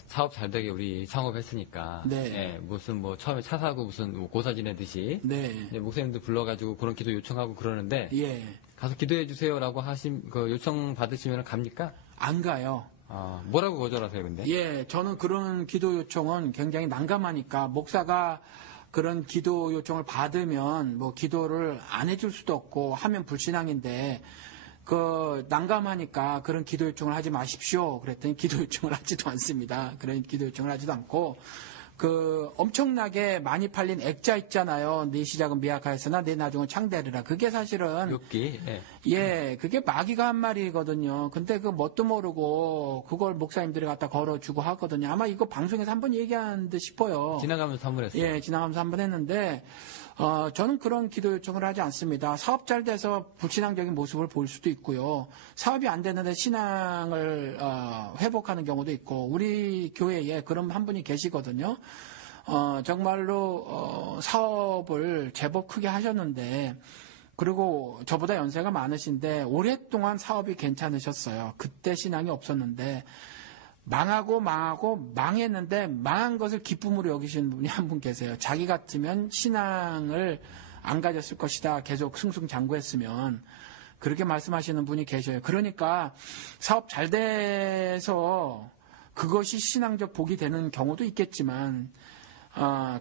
사업 잘 되게 우리 창업했으니까. 네. 네. 무슨 뭐 처음에 차 사고 무슨 뭐 고사 지내듯이. 네. 목사님들 불러가지고 그런 기도 요청하고 그러는데. 예. 가서 기도해 주세요라고 그 요청 받으시면 갑니까? 안 가요. 뭐라고 거절하세요, 근데? 예, 저는 그런 기도 요청은 굉장히 난감하니까 목사가 그런 기도 요청을 받으면 뭐 기도를 안 해줄 수도 없고 하면 불신앙인데 난감하니까 그런 기도 요청을 하지 마십시오. 그랬더니 기도 요청을 하지도 않습니다. 그런 기도 요청을 하지도 않고, 엄청나게 많이 팔린 액자 있잖아요. 네 시작은 미약하였으나 네 나중은 창대하리라. 그게 사실은. 욥기. 예, 그게 마귀가 한 말이거든요. 근데 그 뭣도 모르고 그걸 목사님들이 갖다 걸어주고 하거든요. 아마 이거 방송에서 한번 얘기한 듯 싶어요. 지나가면서 한 번 했어요. 예, 지나가면서 한번 했는데, 저는 그런 기도 요청을 하지 않습니다. 사업 잘 돼서 불신앙적인 모습을 보일 수도 있고요. 사업이 안 되는데 신앙을 회복하는 경우도 있고, 우리 교회에 그런 한 분이 계시거든요. 정말로 사업을 제법 크게 하셨는데, 그리고 저보다 연세가 많으신데 오랫동안 사업이 괜찮으셨어요. 그때 신앙이 없었는데 망하고 망했는데 망한 것을 기쁨으로 여기시는 분이 한 분 계세요. 자기 같으면 신앙을 안 가졌을 것이다. 계속 승승장구했으면. 그렇게 말씀하시는 분이 계셔요. 그러니까 사업 잘 돼서 그것이 신앙적 복이 되는 경우도 있겠지만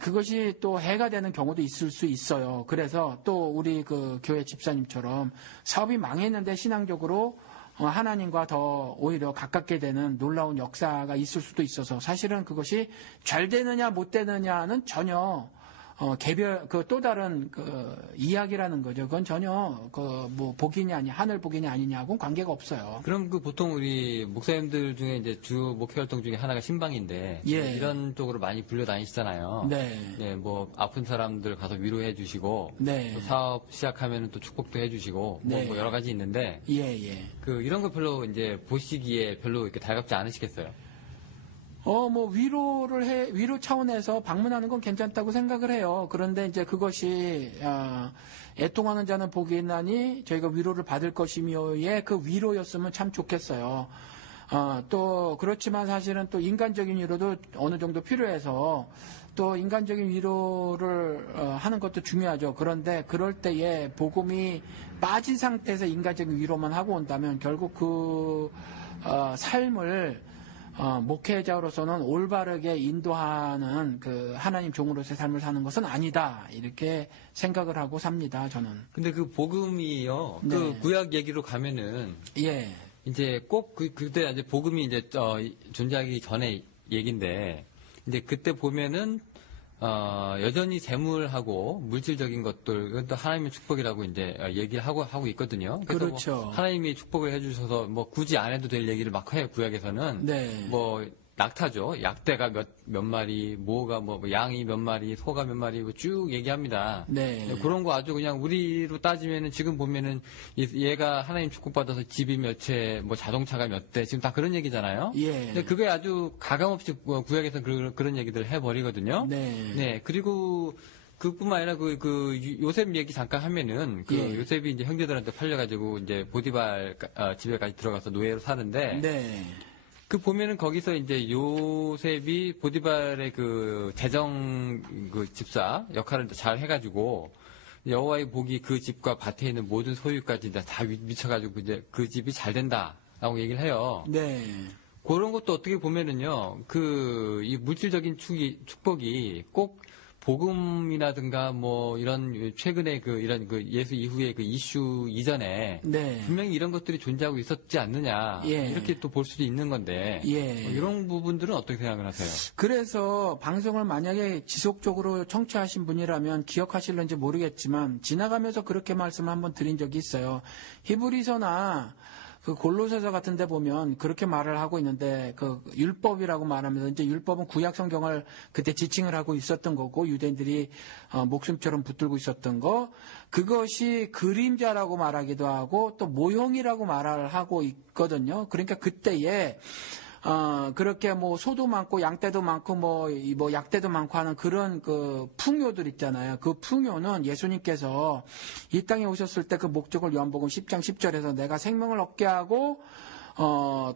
그것이 또 해가 되는 경우도 있을 수 있어요. 그래서 또 우리 그 교회 집사님처럼 사업이 망했는데 신앙적으로 하나님과 더 오히려 가깝게 되는 놀라운 역사가 있을 수도 있어서 사실은 그것이 잘 되느냐 못 되느냐는 전혀 개별 또 다른 이야기라는 거죠. 그건 전혀 뭐 복이냐 아니 하늘 복이냐 아니냐하고는 관계가 없어요. 그럼 보통 우리 목사님들 중에 이제 주 목회 활동 중에 하나가 신방인데 예. 이런 쪽으로 많이 불려 다니시잖아요. 네. 네, 뭐 아픈 사람들 가서 위로해 주시고 네. 또 사업 시작하면 또 축복도 해 주시고 네. 뭐 여러 가지 있는데 예. 이런 거 별로 이제 보시기에 별로 이렇게 달갑지 않으시겠어요? 뭐 위로 차원에서 방문하는 건 괜찮다고 생각을 해요. 그런데 이제 그것이 애통하는 자는 복이 있나니 저희가 위로를 받을 것이며의 그 위로였으면 참 좋겠어요. 또 그렇지만 사실은 또 인간적인 위로도 어느 정도 필요해서 또 인간적인 위로를 하는 것도 중요하죠. 그런데 그럴 때에 복음이 빠진 상태에서 인간적인 위로만 하고 온다면 결국 그 삶을 목회자로서는 올바르게 인도하는 그 하나님 종으로서의 삶을 사는 것은 아니다. 이렇게 생각을 하고 삽니다, 저는. 근데 그 복음이요. 네. 그 구약 얘기로 가면은 예. 이제 꼭 그때 이제 복음이 이제 존재하기 전에 얘긴데 이제 그때 보면은 여전히 재물하고 물질적인 것들, 그건 또 하나님의 축복이라고 이제 얘기를 하고 있거든요. 그래서 그렇죠. 뭐 하나님이 축복을 해주셔서 뭐 굳이 안 해도 될 얘기를 막 해요, 구약에서는. 네. 뭐, 낙타죠. 약대가 몇 마리, 모가 뭐 양이 몇 마리, 소가 몇 마리, 쭉 얘기합니다. 네. 그런 거 아주 그냥 우리로 따지면은 지금 보면은 얘가 하나님 축복받아서 집이 몇 채, 뭐 자동차가 몇 대, 지금 다 그런 얘기잖아요. 예. 근데 그게 아주 가감없이 구약에서 그런 얘기들을 해버리거든요. 네. 네. 그리고 그뿐만 아니라 요셉 얘기 잠깐 하면은 예. 요셉이 이제 형제들한테 팔려가지고 이제 보디발 집에까지 들어가서 노예로 사는데. 네. 보면은 거기서 이제 요셉이 보디발의 재정 집사 역할을 잘 해가지고 여호와의 복이 그 집과 밭에 있는 모든 소유까지 다 미쳐가지고 이제 그 집이 잘 된다라고 얘기를 해요. 네. 그런 것도 어떻게 보면은요, 이 물질적인 축복이 꼭 복음이라든가 뭐 이런 최근에 이런 예수 이후의 이슈 이전에 네. 분명히 이런 것들이 존재하고 있었지 않느냐 예. 이렇게 또 볼 수도 있는 건데 예. 이런 부분들은 어떻게 생각을 하세요? 그래서 방송을 만약에 지속적으로 청취하신 분이라면 기억하실는지 모르겠지만 지나가면서 그렇게 말씀을 한번 드린 적이 있어요. 히브리서나 골로새서 같은 데 보면 그렇게 말을 하고 있는데 율법이라고 말하면서 이제 율법은 구약 성경을 그때 지칭을 하고 있었던 거고 유대인들이 목숨처럼 붙들고 있었던 거 그것이 그림자라고 말하기도 하고 또 모형이라고 말을 하고 있거든요. 그러니까 그때에 그렇게 뭐 소도 많고 양떼도 많고 뭐 약떼도 많고 하는 그런 풍요들 있잖아요. 그 풍요는 예수님께서 이 땅에 오셨을 때 그 목적을 요한복음 10장 10절에서 내가 생명을 얻게 하고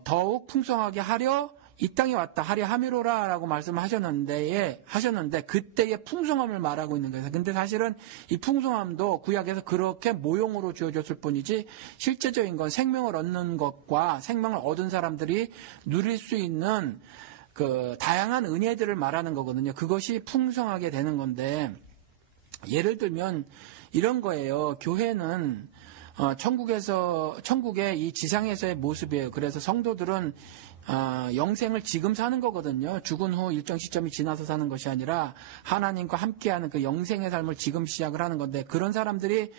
더욱 풍성하게 하려 이 땅에 왔다 하려 함이로라라고 말씀을 하셨는데 그때의 풍성함을 말하고 있는 거예요. 근데 사실은 이 풍성함도 구약에서 그렇게 모형으로 주어졌을 뿐이지 실제적인 건 생명을 얻는 것과 생명을 얻은 사람들이 누릴 수 있는 다양한 은혜들을 말하는 거거든요. 그것이 풍성하게 되는 건데 예를 들면 이런 거예요. 교회는 천국의 이 지상에서의 모습이에요. 그래서 성도들은 영생을 지금 사는 거거든요. 죽은 후 일정 시점이 지나서 사는 것이 아니라 하나님과 함께하는 그 영생의 삶을 지금 시작을 하는 건데, 그런 사람들이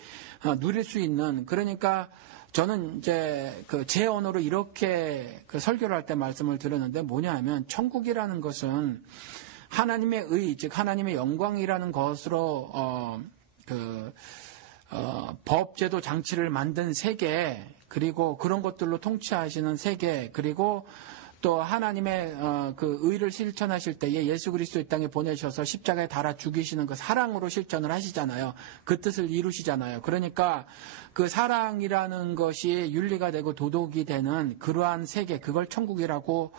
누릴 수 있는, 그러니까 저는 이제 제 언어로 이렇게 설교를 할 때 말씀을 드렸는데, 뭐냐 하면 천국이라는 것은 하나님의 의, 즉 하나님의 영광이라는 것으로 법, 제도, 장치를 만든 세계, 그리고 그런 것들로 통치하시는 세계, 그리고 또 하나님의 그 의를 실천하실 때에 예수 그리스도 이 땅에 보내셔서 십자가에 달아 죽이시는 그 사랑으로 실천을 하시잖아요. 그 뜻을 이루시잖아요. 그러니까 그 사랑이라는 것이 윤리가 되고 도덕이 되는 그러한 세계, 그걸 천국이라고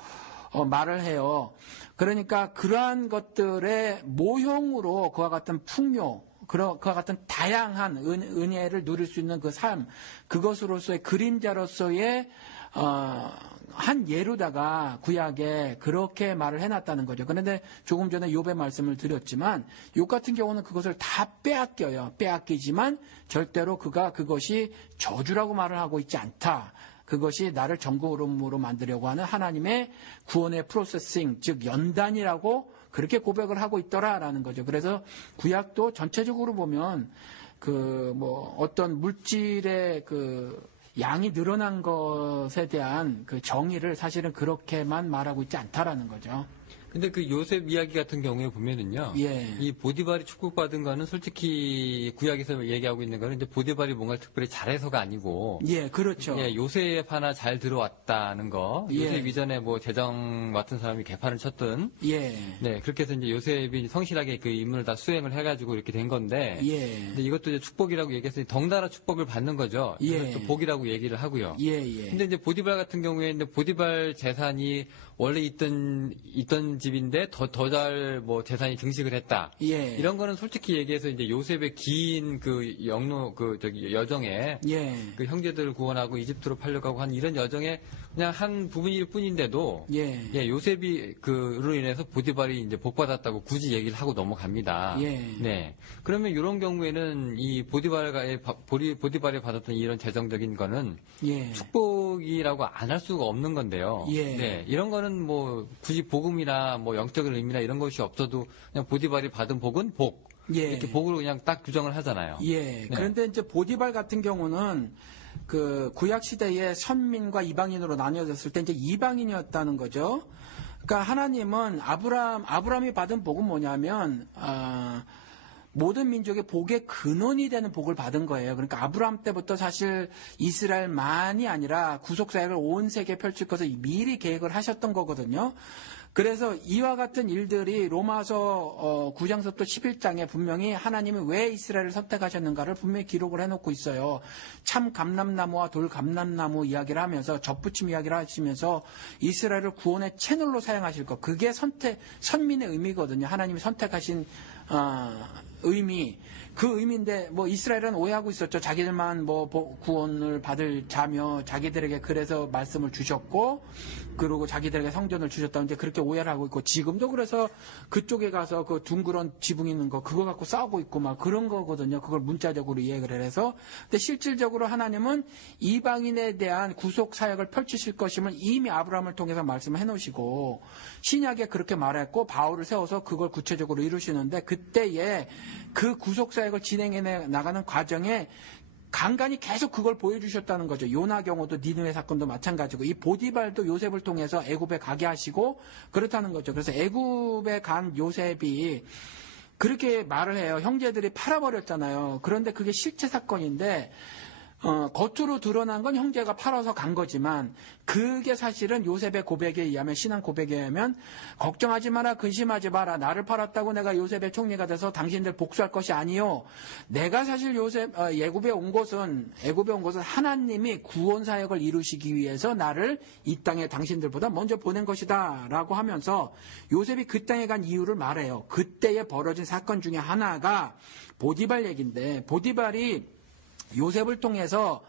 말을 해요. 그러니까 그러한 것들의 모형으로 그와 같은 풍요, 그와 같은 다양한 은혜를 누릴 수 있는 그 삶, 그것으로서의 그림자로서의 한 예로다가 구약에 그렇게 말을 해놨다는 거죠. 그런데 조금 전에 욥의 말씀을 드렸지만 욥 같은 경우는 그것을 다 빼앗겨요. 빼앗기지만 절대로 그것이 저주라고 말을 하고 있지 않다. 그것이 나를 정금으로 만들려고 하는 하나님의 구원의 프로세싱, 즉 연단이라고 그렇게 고백을 하고 있더라라는 거죠. 그래서 구약도 전체적으로 보면 어떤 물질의 양이 늘어난 것에 대한 그 정의를 사실은 그렇게만 말하고 있지 않다라는 거죠. 근데 그 요셉 이야기 같은 경우에 보면은요. 예. 이 보디발이 축복받은 거는 솔직히 구약에서 얘기하고 있는 거는 이제 보디발이 뭔가 특별히 잘해서가 아니고. 예, 그렇죠. 예, 요셉 하나 잘 들어왔다는 거. 예. 요셉 이전에 뭐 재정 맡은 사람이 개판을 쳤든. 예. 네, 그렇게 해서 이제 요셉이 성실하게 그 임무를 다 수행을 해가지고 이렇게 된 건데. 예. 근데 이것도 이제 축복이라고 얘기해서 덩달아 축복을 받는 거죠. 예. 또 복이라고 얘기를 하고요. 예, 예. 근데 이제 보디발 같은 경우에 이제 보디발 재산이 원래 있던 집인데 더 잘 뭐 재산이 증식을 했다. 예. 이런 거는 솔직히 얘기해서 이제 요셉의 긴 여정에 예. 그 형제들을 구원하고 이집트로 팔려가고 한 이런 여정에 그냥 한 부분일 뿐인데도 예. 요셉이 그로 인해서 보디발이 이제 복 받았다고 굳이 얘기를 하고 넘어갑니다. 예. 네. 그러면 이런 경우에는 이 보디발이 받았던 이런 재정적인 거는 예. 축복이라고 안 할 수가 없는 건데요. 예. 네. 이런 거는 뭐 굳이 복음이나 뭐 영적인 의미나 이런 것이 없어도 그냥 보디발이 받은 복은 복. 예. 이렇게 복으로 그냥 딱 규정을 하잖아요. 예. 네. 그런데 이제 보디발 같은 경우는 그 구약 시대에 선민과 이방인으로 나뉘어졌을 때 이제 이방인이었다는 거죠. 그러니까 하나님은 아브라함이 받은 복은 뭐냐면 모든 민족의 복의 근원이 되는 복을 받은 거예요. 그러니까 아브라함 때부터 사실 이스라엘만이 아니라 구속사역을 온 세계에 펼칠 것을 미리 계획을 하셨던 거거든요. 그래서 이와 같은 일들이 로마서 9장서부터 11장에 분명히 하나님이 왜 이스라엘을 선택하셨는가를 분명히 기록을 해놓고 있어요. 참 감람나무와 돌 감람나무 이야기를 하면서 접붙임 이야기를 하시면서 이스라엘을 구원의 채널로 사용하실 것. 그게 선민의 의미거든요. 하나님이 선택하신 의미. 그 의미인데 뭐 이스라엘은 오해하고 있었죠. 자기들만 뭐 구원을 받을 자며 자기들에게 그래서 말씀을 주셨고 그리고 자기들에게 성전을 주셨다고 이제 그렇게 오해를 하고 있고 지금도 그래서 그쪽에 가서 그 둥그런 지붕 있는 거 그거 갖고 싸우고 있고 막 그런 거거든요. 그걸 문자적으로 이해를 해서. 근데 실질적으로 하나님은 이방인에 대한 구속 사역을 펼치실 것임을 이미 아브라함을 통해서 말씀해 놓으시고 신약에 그렇게 말했고 바울을 세워서 그걸 구체적으로 이루시는데 그때에 그 구속 사역을 진행해 나가는 과정에 간간히 계속 그걸 보여주셨다는 거죠. 요나 경우도 니느웨 사건도 마찬가지고 이 보디발도 요셉을 통해서 애굽에 가게 하시고 그렇다는 거죠. 그래서 애굽에 간 요셉이 그렇게 말을 해요. 형제들이 팔아버렸잖아요. 그런데 그게 실체 사건인데 겉으로 드러난 건 형제가 팔아서 간 거지만 그게 사실은 요셉의 고백에 의하면 신앙 고백에 의하면 걱정하지 마라 근심하지 마라 나를 팔았다고 내가 요셉의 총리가 돼서 당신들 복수할 것이 아니요 내가 사실 애굽에 온 것은 하나님이 구원 사역을 이루시기 위해서 나를 이 땅에 당신들보다 먼저 보낸 것이다 라고 하면서 요셉이 그 땅에 간 이유를 말해요. 그때에 벌어진 사건 중에 하나가 보디발 얘기인데 보디발이 요셉을 통해서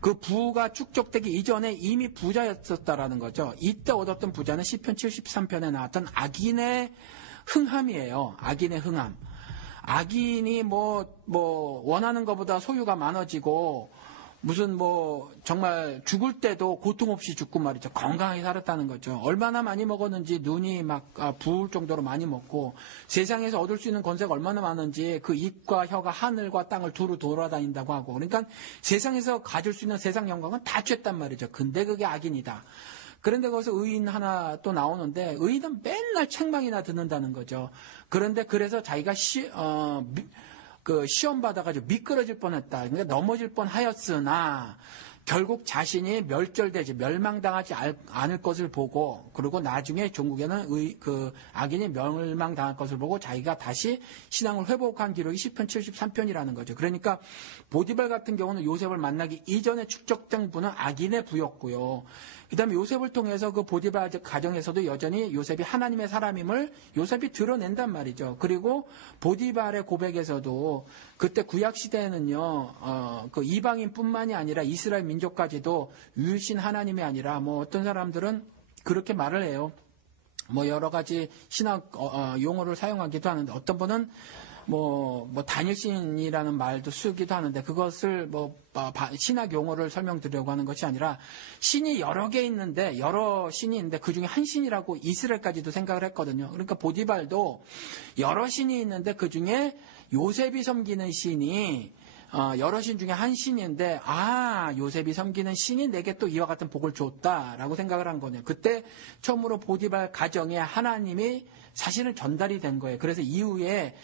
그 부가 축적되기 이전에 이미 부자였었다라는 거죠. 이때 얻었던 부자는 시편 73편에 나왔던 악인의 흥함이에요. 악인의 흥함. 악인이 뭐 원하는 것보다 소유가 많아지고 무슨 뭐 정말 죽을 때도 고통 없이 죽고 말이죠. 건강하게 살았다는 거죠. 얼마나 많이 먹었는지 눈이 막 부을 정도로 많이 먹고 세상에서 얻을 수 있는 권세가 얼마나 많은지 그 입과 혀가 하늘과 땅을 두루 돌아다닌다고 하고 그러니까 세상에서 가질 수 있는 세상 영광은 다 쬐단 말이죠. 근데 그게 악인이다. 그런데 거기서 의인 하나 또 나오는데 의인은 맨날 책망이나 듣는다는 거죠. 그런데 그래서 자기가 시험 받아가지고 미끄러질 뻔했다. 그러니까 넘어질 뻔하였으나 결국 자신이 멸망당하지 않을 것을 보고 그리고 나중에 종국에는 악인이 멸망당할 것을 보고 자기가 다시 신앙을 회복한 기록이 시편 73편이라는 거죠. 그러니까 보디발 같은 경우는 요셉을 만나기 이전에 축적된 분은 악인의 부였고요. 그 다음에 요셉을 통해서 그 보디발 가정에서도 여전히 요셉이 하나님의 사람임을 요셉이 드러낸단 말이죠. 그리고 보디발의 고백에서도 그때 구약시대에는요, 그 이방인뿐만이 아니라 이스라엘 민족까지도 유일신 하나님이 아니라 뭐 어떤 사람들은 그렇게 말을 해요. 뭐 여러 가지 신학 용어를 사용하기도 하는데 어떤 분은 뭐 단일신이라는 말도 쓰기도 하는데 그것을 신학 용어를 설명드리려고 하는 것이 아니라 신이 여러 개 있는데 여러 신이 있는데 그 중에 한 신이라고 이스라엘까지도 생각을 했거든요. 그러니까 보디발도 여러 신이 있는데 그 중에 요셉이 섬기는 신이 여러 신 중에 한 신인데 요셉이 섬기는 신이 내게 또 이와 같은 복을 줬다라고 생각을 한 거네요. 그때 처음으로 보디발 가정에 하나님이 사실은 전달이 된 거예요. 그래서 이후에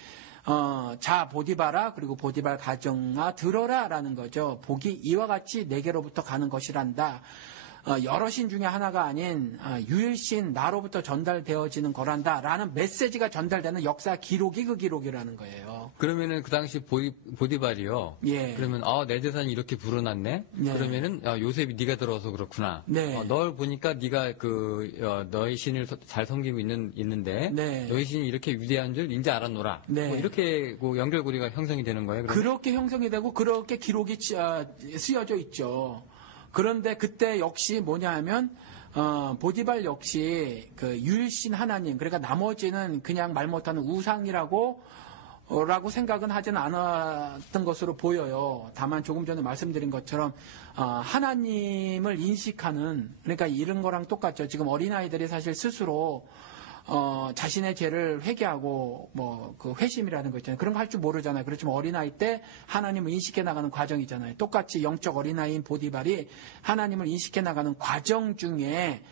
자 보디발아 그리고 보디발 가정아 들어라 라는 거죠. 복이 이와 같이 내게로부터 가는 것이란다. 여러 신 중에 하나가 아닌 유일신 나로부터 전달되어지는 거란다 라는 메시지가 전달되는 역사 기록이 그 기록이라는 거예요. 그러면은 그 당시 보디발이요. 예. 그러면 내 재산이 이렇게 불어났네. 네. 그러면은 요셉이 네가 들어서 그렇구나. 네. 널 보니까 네가 너의 신을 잘 섬기고 있는데 네. 너의 신이 이렇게 위대한 줄 이제 알았노라. 네. 뭐 이렇게 연결고리가 형성이 되는 거예요. 그러면? 그렇게 형성이 되고 그렇게 기록이 쓰여져 있죠. 그런데 그때 역시 뭐냐 하면 보디발 역시 그 유일신 하나님 그러니까 나머지는 그냥 말 못하는 우상이라고 생각은 하지는 않았던 것으로 보여요. 다만 조금 전에 말씀드린 것처럼 하나님을 인식하는 그러니까 이런 거랑 똑같죠. 지금 어린아이들이 사실 스스로 자신의 죄를 회개하고 그 회심이라는 거 있잖아요. 그런 거 할 줄 모르잖아요. 그렇지만 어린아이 때 하나님을 인식해 나가는 과정이잖아요. 똑같이 영적 어린아이인 보디발이 하나님을 인식해 나가는 과정 중에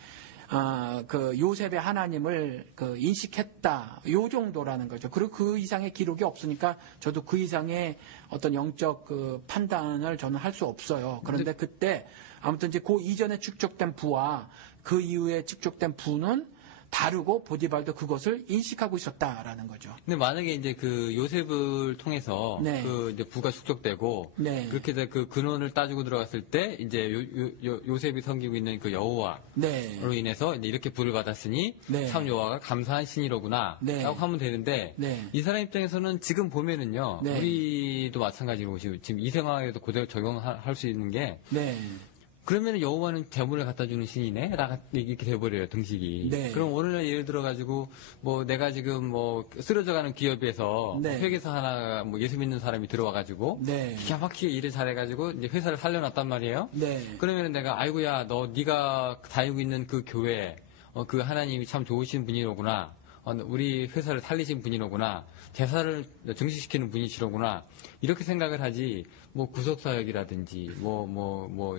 그 요셉의 하나님을 인식했다. 요 정도라는 거죠. 그리고 그 이상의 기록이 없으니까 저도 그 이상의 어떤 영적 판단을 저는 할 수 없어요. 그런데 그때 아무튼 이제 그 이전에 축적된 부와 그 이후에 축적된 부는 다르고 보디발도 그것을 인식하고 있었다라는 거죠. 근데 만약에 이제 그 요셉을 통해서 네. 그 이제 부가 축적되고 네. 그렇게 해서 그 근원을 따지고 들어갔을 때 이제 요셉이 섬기고 있는 그 여호와로 네. 인해서 이제 이렇게 부를 받았으니 네. 참 여호와가 감사한 신이로구나 네. 라고 하면 되는데 네. 이 사람 입장에서는 지금 보면은요 네. 우리도 마찬가지로 지금 이 상황에도 그대로 적용할 수 있는 게 네. 그러면 여호와는 재물을 갖다 주는 신이네? 이렇게 돼버려요, 등식이. 네. 그럼 오늘날 예를 들어가지고, 내가 지금 쓰러져가는 기업에서 네. 회계사 하나, 예수 믿는 사람이 들어와가지고, 네. 기가 막히게 일을 잘해가지고, 이제 회사를 살려놨단 말이에요? 네. 그러면 내가, 아이고야, 네가 다니고 있는 그 교회, 그 하나님이 참 좋으신 분이로구나. 우리 회사를 살리신 분이로구나. 제사를 증식시키는 분이시로구나. 이렇게 생각을 하지, 구속사역이라든지,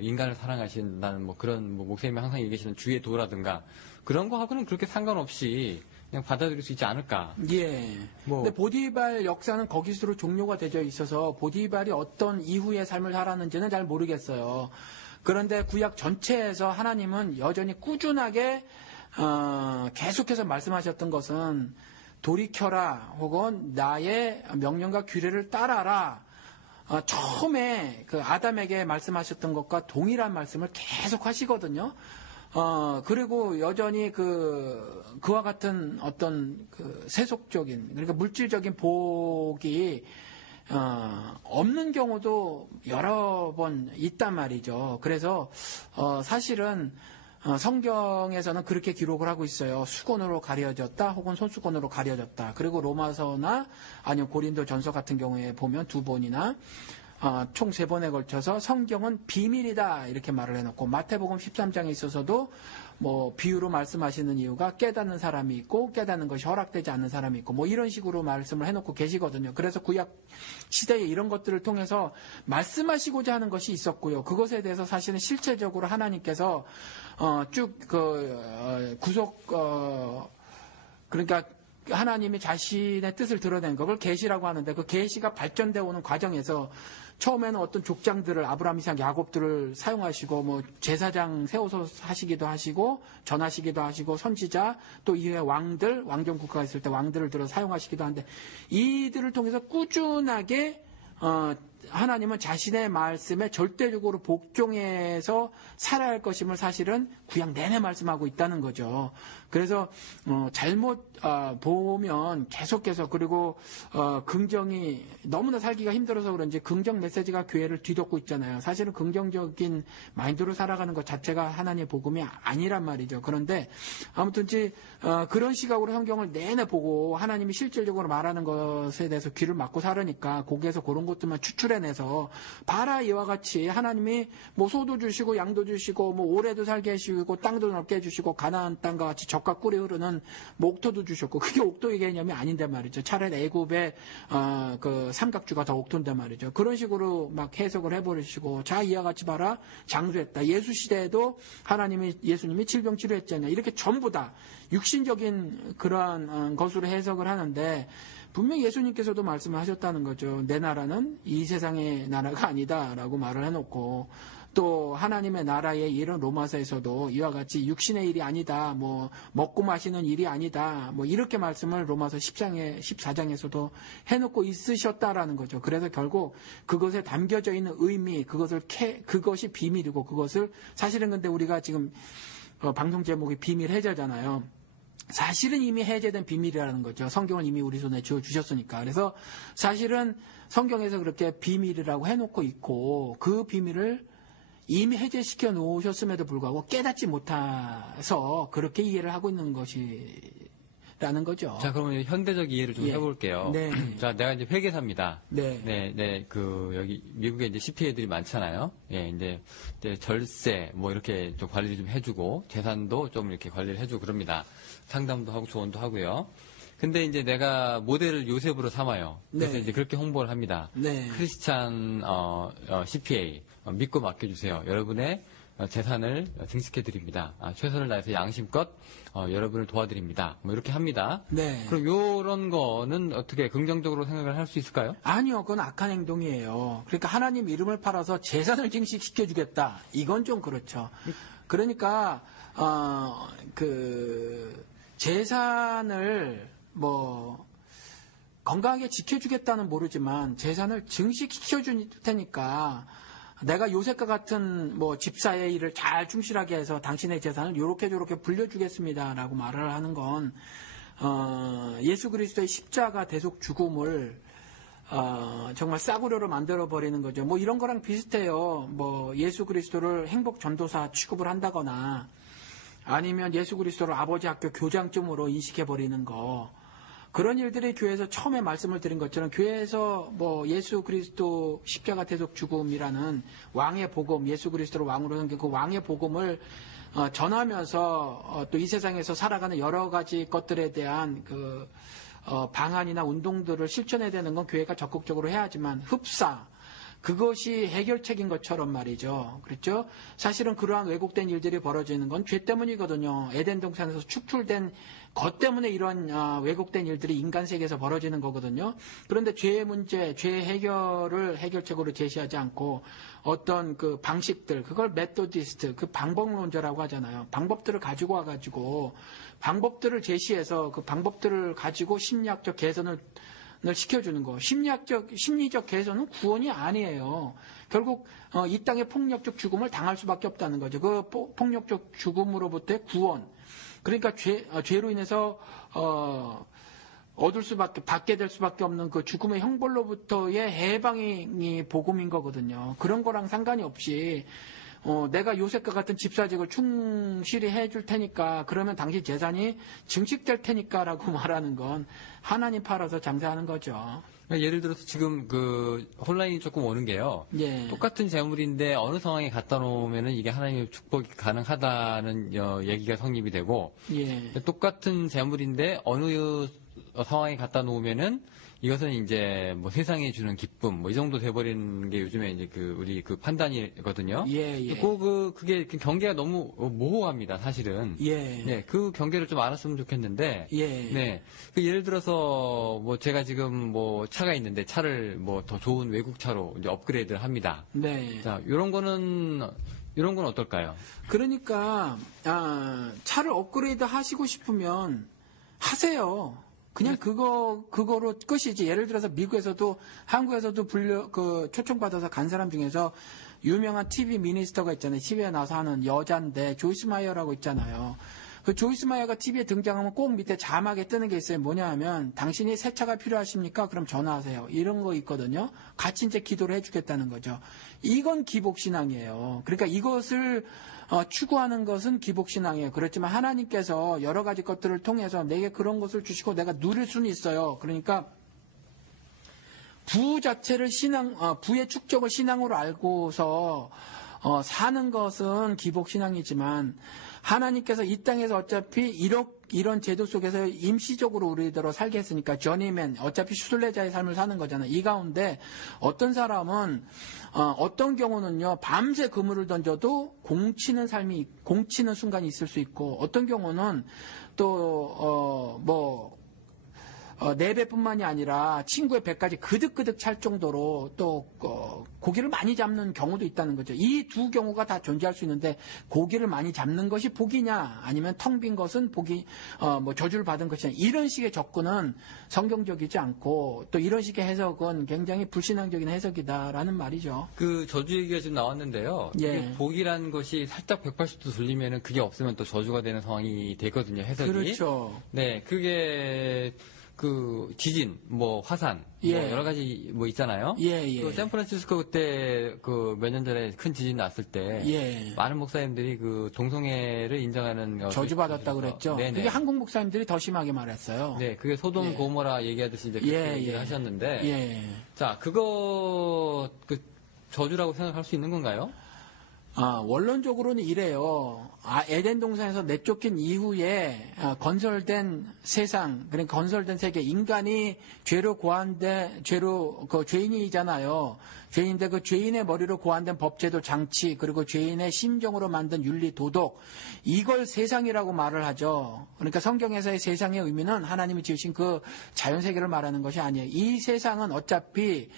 인간을 사랑하신다는 그런, 목사님이 항상 얘기하시는 주의 도라든가, 그런 거하고는 그렇게 상관없이 그냥 받아들일 수 있지 않을까. 예. 근데 보디발 역사는 거기서로 종료가 되어 있어서 보디발이 어떤 이후의 삶을 살았는지는 잘 모르겠어요. 그런데 구약 전체에서 하나님은 여전히 꾸준하게 계속해서 말씀하셨던 것은 돌이켜라 혹은 나의 명령과 규례를 따라라. 처음에 그 아담에게 말씀하셨던 것과 동일한 말씀을 계속 하시거든요. 그리고 여전히 그와 같은 어떤 세속적인 그러니까 물질적인 복이 없는 경우도 여러 번 있단 말이죠. 그래서 사실은 성경에서는 그렇게 기록을 하고 있어요. 수건으로 가려졌다 혹은 손수건으로 가려졌다. 그리고 로마서나 아니면 고린도 전서 같은 경우에 보면 두 번이나 총 3번에 걸쳐서 성경은 비밀이다 이렇게 말을 해놓고, 마태복음 13장에 있어서도 뭐 비유로 말씀하시는 이유가 깨닫는 사람이 있고 깨닫는 것이 허락되지 않는 사람이 있고 뭐 이런 식으로 말씀을 해놓고 계시거든요. 그래서 구약 시대에 이런 것들을 통해서 말씀하시고자 하는 것이 있었고요. 그것에 대해서 사실은 실체적으로 하나님께서 쭉 그러니까 하나님이 자신의 뜻을 드러낸 그걸 계시라고 하는데, 그 계시가 발전되어 오는 과정에서 처음에는 어떤 족장들을, 아브라함, 이삭, 야곱들을 사용하시고 뭐 제사장 세워서 하시기도 하시고 전하시기도 하시고, 선지자, 또 이후에 왕들, 왕정 국가가 있을 때 왕들을 들어 사용하시기도 하는데, 이들을 통해서 꾸준하게 하나님은 자신의 말씀에 절대적으로 복종해서 살아야 할 것임을 사실은 구약 내내 말씀하고 있다는 거죠. 그래서 잘못 보면 계속해서, 그리고 긍정이 너무나 살기가 힘들어서 그런지 긍정 메시지가 교회를 뒤덮고 있잖아요. 사실은 긍정적인 마인드로 살아가는 것 자체가 하나님의 복음이 아니란 말이죠. 그런데 아무튼지 그런 시각으로 성경을 내내 보고 하나님이 실질적으로 말하는 것에 대해서 귀를 막고 살으니까 거기에서 그런 것들만 추출해내서, 봐라 이와 같이 하나님이 뭐 소도 주시고 양도 주시고 뭐 오래도 살게 해주시고 땅도 넓게 해주시고 가나안 땅과 같이 젖과 꿀이 흐르는 옥토도 주셨고, 그게 옥토의 개념이 아닌데 말이죠. 차라리 애굽의 그 삼각주가 더 옥토인데 말이죠. 그런 식으로 막 해석을 해버리시고, 자 이와 같이 봐라 장수했다. 예수 시대에도 예수님이 질병 치료했잖아요. 이렇게 전부 다 육신적인 그러한 것으로 해석을 하는데, 분명히 예수님께서도 말씀하셨다는 거죠. 내 나라는 이 세상의 나라가 아니다라고 말을 해놓고, 또 하나님의 나라의 일은 로마서에서도 이와 같이 육신의 일이 아니다, 뭐 먹고 마시는 일이 아니다, 뭐 이렇게 말씀을 로마서 14장에서도 해놓고 있으셨다라는 거죠. 그래서 결국 그것에 담겨져 있는 의미, 그것이 비밀이고, 그것을 사실은 근데 우리가 지금 방송 제목이 비밀 해제잖아요. 사실은 이미 해제된 비밀이라는 거죠. 성경을 이미 우리 손에 쥐어주셨으니까. 그래서 사실은 성경에서 그렇게 비밀이라고 해놓고 있고, 그 비밀을 이미 해제시켜 놓으셨음에도 불구하고 깨닫지 못해서 그렇게 이해를 하고 있는 것이라는 거죠. 자, 그러면 현대적 이해를 좀 해볼게요. 네. 자, 내가 이제 회계사입니다. 네. 여기 미국에 이제 CPA들이 많잖아요. 예, 이제 절세 뭐 이렇게 좀 관리 좀 해주고, 재산도 좀 이렇게 관리를 해주고 그럽니다. 상담도 하고 조언도 하고요. 근데 이제 내가 모델을 요셉으로 삼아요. 그래서 이제 그렇게 홍보를 합니다. 크리스찬 CPA 믿고 맡겨주세요. 여러분의 재산을 증식해 드립니다. 최선을 다해서 양심껏 여러분을 도와드립니다. 뭐 이렇게 합니다. 그럼 요런 거는 어떻게 긍정적으로 생각을 할 수 있을까요? 아니요, 그건 악한 행동이에요. 그러니까 하나님 이름을 팔아서 재산을 증식시켜 주겠다. 이건 좀 그렇죠. 그러니까 그 재산을 뭐 건강하게 지켜주겠다는 모르지만 재산을 증식시켜 줄 테니까, 내가 요셉과 같은 뭐 집사의 일을 잘 충실하게 해서 당신의 재산을 요렇게 저렇게 불려주겠습니다라고 말을 하는 건 예수 그리스도의 십자가 대속 죽음을 정말 싸구려로 만들어 버리는 거죠. 뭐 이런 거랑 비슷해요. 뭐 예수 그리스도를 행복 전도사 취급을 한다거나, 아니면 예수 그리스도를 아버지 학교 교장쯤으로 인식해 버리는 거, 그런 일들이 교회에서 처음에 말씀을 드린 것처럼, 교회에서 뭐 예수 그리스도 십자가 대속 죽음이라는 왕의 복음, 예수 그리스도를 왕으로 섬긴 그 왕의 복음을 전하면서 또 이 세상에서 살아가는 여러 가지 것들에 대한 그 방안이나 운동들을 실천해야 되는 건 교회가 적극적으로 해야지만, 흡사 그것이 해결책인 것처럼 말이죠. 그렇죠? 사실은 그러한 왜곡된 일들이 벌어지는 건 죄 때문이거든요. 에덴 동산에서 축출된 것 때문에 이런 왜곡된 일들이 인간 세계에서 벌어지는 거거든요. 그런데 죄의 문제, 죄의 해결을 해결책으로 제시하지 않고 어떤 그 방식들, 그걸 메토디스트, 그 방법론자라고 하잖아요. 방법들을 가지고 와가지고 방법들을 제시해서 그 방법들을 가지고 심리학적 개선을 시켜주는 거. 심리적 개선은 구원이 아니에요. 결국 이 땅의 폭력적 죽음을 당할 수밖에 없다는 거죠. 그 폭력적 죽음으로부터의 구원. 그러니까 죄로 인해서 받게 될 수밖에 없는 그 죽음의 형벌로부터의 해방이 복음인 거거든요. 그런 거랑 상관이 없이 내가 요셉과 같은 집사직을 충실히 해줄 테니까 그러면 당신 재산이 증식될 테니까라고 말하는 건 하나님 팔아서 장사하는 거죠. 그러니까 예를 들어서 지금 그 혼란이 조금 오는 게요. 예. 똑같은 재물인데 어느 상황에 갖다 놓으면은 이게 하나님의 축복이 가능하다는 얘기가 성립이 되고, 예. 똑같은 재물인데 어느 상황에 갖다 놓으면은 이것은 이제 뭐 세상에 주는 기쁨 뭐 이 정도 돼버리는 게 요즘에 이제 그 우리 그 판단이거든요. 예, 예. 그게 경계가 너무 모호합니다, 사실은. 예. 네, 그 경계를 좀 알았으면 좋겠는데. 예. 네. 그 예를 들어서 뭐 제가 지금 뭐 차가 있는데 차를 뭐 더 좋은 외국 차로 이제 업그레이드를 합니다. 네. 자, 이런 건 어떨까요? 그러니까 차를 업그레이드 하시고 싶으면 하세요. 그냥 그거로 끝이지. 예를 들어서 미국에서도 한국에서도 초청받아서 간 사람 중에서 유명한 TV 미니스터가 있잖아요. TV에 나와서 하는 여잔데 조이스 마이어라고 있잖아요. 그 조이스 마이어가 TV에 등장하면 꼭 밑에 자막에 뜨는 게 있어요. 뭐냐 하면 당신이 새 차가 필요하십니까? 그럼 전화하세요. 이런 거 있거든요. 같이 이제 기도를 해주겠다는 거죠. 이건 기복신앙이에요. 그러니까 이것을 추구하는 것은 기복신앙이에요. 그렇지만 하나님께서 여러 가지 것들을 통해서 내게 그런 것을 주시고 내가 누릴 수는 있어요. 그러니까 부 자체를 부의 축적을 신앙으로 알고서 사는 것은 기복신앙이지만 하나님께서 이 땅에서 어차피 이런 제도 속에서 임시적으로 우리들로 살게 했으니까 journeyman, 어차피 순례자의 삶을 사는 거잖아요. 이 가운데 어떤 사람은 어떤 경우는요 밤새 그물을 던져도 공치는 순간이 있을 수 있고 어떤 경우는 또 4배뿐만이 아니라 친구의 배까지 그득그득 찰 정도로 또 고기를 많이 잡는 경우도 있다는 거죠. 이 두 경우가 다 존재할 수 있는데 고기를 많이 잡는 것이 복이냐 아니면 텅 빈 것은 복이 저주를 받은 것이냐 이런 식의 접근은 성경적이지 않고 또 이런 식의 해석은 굉장히 불신앙적인 해석이다라는 말이죠. 그 저주 얘기가 지금 나왔는데요. 예. 이게 복이라는 것이 살짝 180도 돌리면은 그게 없으면 또 저주가 되는 상황이 되거든요. 해석이. 그렇죠. 네, 그게 그 지진, 뭐 화산, 예. 뭐 여러 가지 뭐 있잖아요. 예. 그 샌프란시스코 그때 그 몇 년 전에 큰 지진 났을 때 예. 많은 목사님들이 그 동성애를 인정하는 저주받았다고 그랬죠. 네네. 이게 한국 목사님들이 더 심하게 말했어요. 네, 그게 소돔 예. 고모라 얘기하듯이 이제 그렇게 얘기를 하셨는데, 예. 자 그거 그 저주라고 생각할 수 있는 건가요? 원론적으로는 이래요. 에덴 동산에서 내쫓긴 이후에 건설된 세상, 그러니까 건설된 세계, 인간이 죄로 고한데 죄인이잖아요. 죄인인데 그 죄인의 머리로 고안된 법제도 장치 그리고 죄인의 심정으로 만든 윤리 도덕 이걸 세상이라고 말을 하죠. 그러니까 성경에서의 세상의 의미는 하나님이 지으신 그 자연세계를 말하는 것이 아니에요. 이 세상은 어차피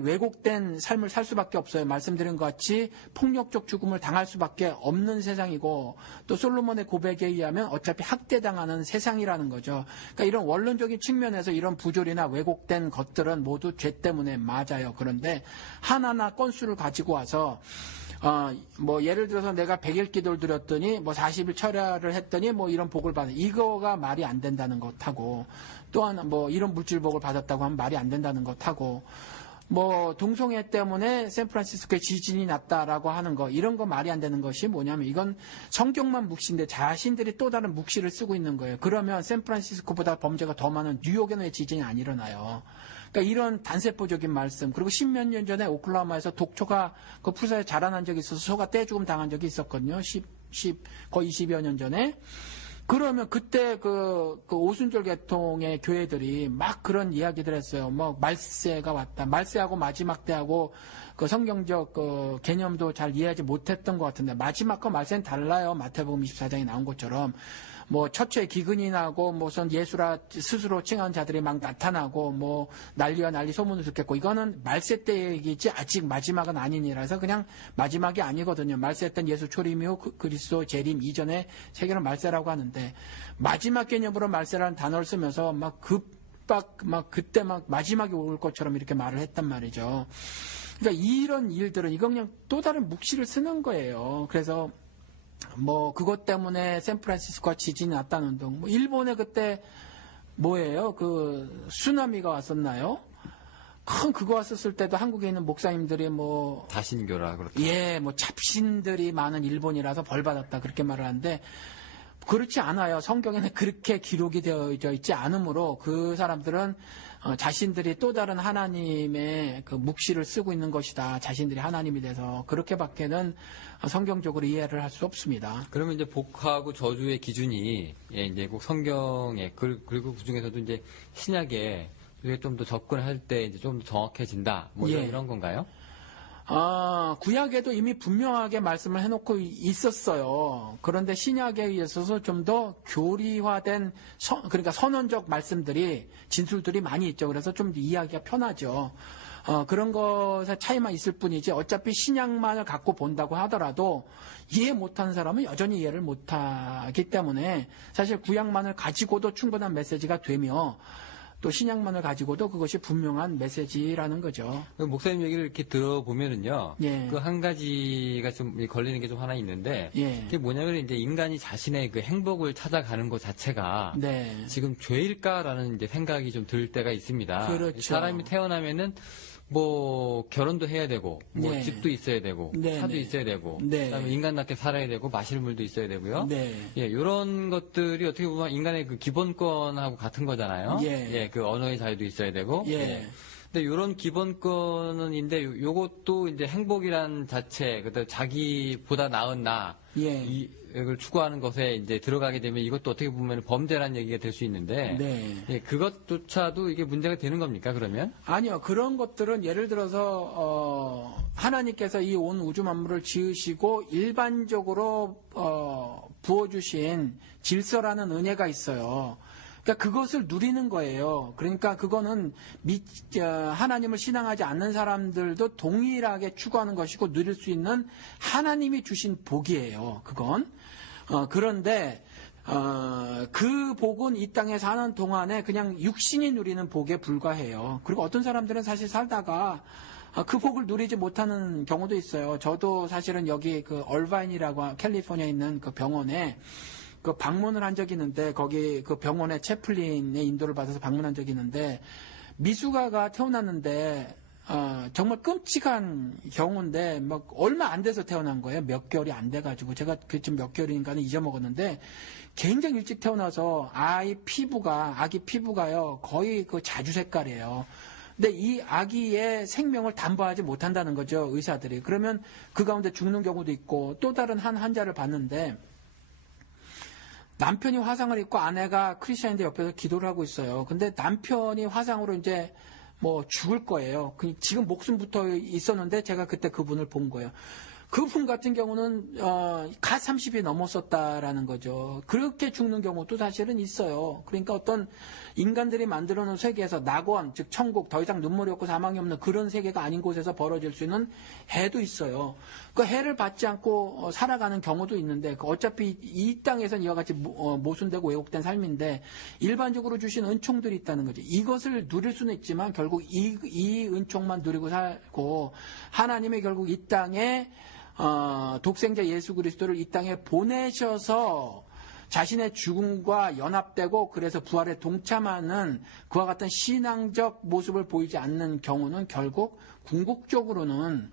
왜곡된 삶을 살 수밖에 없어요. 말씀드린 것 같이 폭력적 죽음을 당할 수밖에 없는 세상이고 또 솔로몬의 고백에 의하면 어차피 학대당하는 세상이라는 거죠. 그러니까 이런 원론적인 측면에서 이런 부조리나 왜곡된 것들은 모두 죄 때문에 맞아요. 그런데 하나하나 건수를 가지고 와서 예를 들어서 내가 100일 기도를 드렸더니 40일 철야를 했더니 이런 복을 받아. 이거가 말이 안 된다는 것하고 또한 이런 물질복을 받았다고 하면 말이 안 된다는 것하고 동성애 때문에 샌프란시스코에 지진이 났다라고 하는 거 이런 거 말이 안 되는 것이 뭐냐면 이건 성경만 묵시인데 자신들이 또 다른 묵시를 쓰고 있는 거예요. 그러면 샌프란시스코보다 범죄가 더 많은 뉴욕에는 왜 지진이 안 일어나요? 그러니까 이런 단세포적인 말씀 그리고 10몇 년 전에 오클라호마에서 독초가 그 풀사에 자라난 적이 있어서 소가 떼죽음 당한 적이 있었거든요. 거의 20여 년 전에. 그러면 그때 그 오순절 계통의 교회들이 막 그런 이야기들 했어요. 말세가 왔다. 말세하고 마지막 때하고 그 성경적 그 개념도 잘 이해하지 못했던 것 같은데 마지막과 말세는 달라요. 마태복음 24장에 나온 것처럼. 첫째 기근이 나고 무슨 예수라 스스로 칭하는 자들이 막 나타나고 난리와 난리 소문을 듣겠고 이거는 말세 때 얘기지 아직 마지막은 아니니라서 그냥 마지막이 아니거든요. 말세 때는 예수 초림 이후 그리스도 재림 이전에 세계는 말세라고 하는데 마지막 개념으로 말세라는 단어를 쓰면서 그때 마지막이 올 것처럼 이렇게 말을 했단 말이죠. 그러니까 이런 일들은 이건 그냥 또 다른 묵시를 쓰는 거예요. 그래서 그것 때문에 샌프란시스코가 지진이 났다는 등. 일본에 그때 뭐예요? 그, 쓰나미가 왔었나요? 그거 왔었을 때도 한국에 있는 목사님들이 뭐 다신교라 그렇다. 예, 뭐 잡신들이 많은 일본이라서 벌 받았다 그렇게 말을 하는데 그렇지 않아요. 성경에는 그렇게 기록이 되어져 있지 않으므로 그 사람들은 자신들이 또 다른 하나님의 그 묵시를 쓰고 있는 것이다. 자신들이 하나님이 돼서 그렇게밖에는 성경적으로 이해를 할 수 없습니다. 그러면 이제 복하고 저주의 기준이 이제 꼭 성경에 그리고 그 중에서도 이제 신약에 우리가 좀 더 접근할 때 이제 좀 더 정확해진다. 뭐 예. 이런 건가요? 구약에도 이미 분명하게 말씀을 해놓고 있었어요. 그런데 신약에 있어서 좀 더 교리화된 그러니까 선언적 말씀들이 진술들이 많이 있죠. 그래서 좀 이해하기가 편하죠. 그런 것에 차이만 있을 뿐이지 어차피 신약만을 갖고 본다고 하더라도 이해 못하는 사람은 여전히 이해를 못하기 때문에 사실 구약만을 가지고도 충분한 메시지가 되며 또 신약만을 가지고도 그것이 분명한 메시지라는 거죠. 목사님 얘기를 이렇게 들어보면은요. 예. 그 한 가지가 좀 걸리는 게 좀 하나 있는데. 예. 그게 뭐냐면 이제 인간이 자신의 그 행복을 찾아가는 것 자체가. 네. 지금 죄일까라는 이제 생각이 좀 들 때가 있습니다. 그렇죠. 사람이 태어나면은 뭐 결혼도 해야 되고 뭐 네. 집도 있어야 되고 네, 차도 네. 있어야 되고 네. 그다음에 인간답게 살아야 되고 마실 물도 있어야 되고요. 네. 예, 이런 것들이 어떻게 보면 인간의 그 기본권하고 같은 거잖아요. 예. 그 언어의 자유도 있어야 되고. 예. 근데 이런 기본권은인데 요것도 이제 행복이란 자체, 그다음 자기보다 나은 나 예. 이걸 추구하는 것에 이제 들어가게 되면 이것도 어떻게 보면 범죄라는 얘기가 될 수 있는데, 네. 예, 그것조차도 이게 문제가 되는 겁니까 그러면? 아니요. 그런 것들은 예를 들어서 하나님께서 이 온 우주 만물을 지으시고 일반적으로 부어주신 질서라는 은혜가 있어요. 그러니까 그것을 누리는 거예요. 그러니까 그거는 하나님을 신앙하지 않는 사람들도 동일하게 추구하는 것이고 누릴 수 있는 하나님이 주신 복이에요. 그건. 그런데 그 복은 이 땅에 사는 동안에 그냥 육신이 누리는 복에 불과해요. 그리고 어떤 사람들은 사실 살다가 그 복을 누리지 못하는 경우도 있어요. 저도 사실은 여기 그 얼바인이라고 캘리포니아에 있는 그 병원에 그 방문을 한 적이 있는데 거기 그 병원에 채플린의 인도를 받아서 방문한 적이 있는데 미숙아가 태어났는데 정말 끔찍한 경우인데 막 얼마 안 돼서 태어난 거예요. 몇 개월이 안 돼가지고 제가 그쯤 몇 개월인가는 잊어먹었는데 굉장히 일찍 태어나서 아기 피부가요 거의 그 자주 색깔이에요. 근데 이 아기의 생명을 담보하지 못한다는 거죠 의사들이. 그러면 그 가운데 죽는 경우도 있고 또 다른 한 환자를 봤는데. 남편이 화상을 입고 아내가 크리스천인데 옆에서 기도를 하고 있어요. 근데 남편이 화상으로 이제 뭐 죽을 거예요. 지금 목숨부터 있었는데 제가 그때 그분을 본 거예요. 그분 같은 경우는 갓 30이 넘었었다라는 거죠. 그렇게 죽는 경우도 사실은 있어요. 그러니까 어떤 인간들이 만들어 놓은 세계에서 낙원, 즉 천국, 더 이상 눈물이 없고 사망이 없는 그런 세계가 아닌 곳에서 벌어질 수 있는 해도 있어요. 그 해를 받지 않고 살아가는 경우도 있는데 어차피 이 땅에서는 이와 같이 모순되고 왜곡된 삶인데 일반적으로 주신 은총들이 있다는 거죠. 이것을 누릴 수는 있지만 결국 이 은총만 누리고 살고 하나님이 결국 이 땅에 독생자 예수 그리스도를 이 땅에 보내셔서 자신의 죽음과 연합되고 그래서 부활에 동참하는 그와 같은 신앙적 모습을 보이지 않는 경우는 결국 궁극적으로는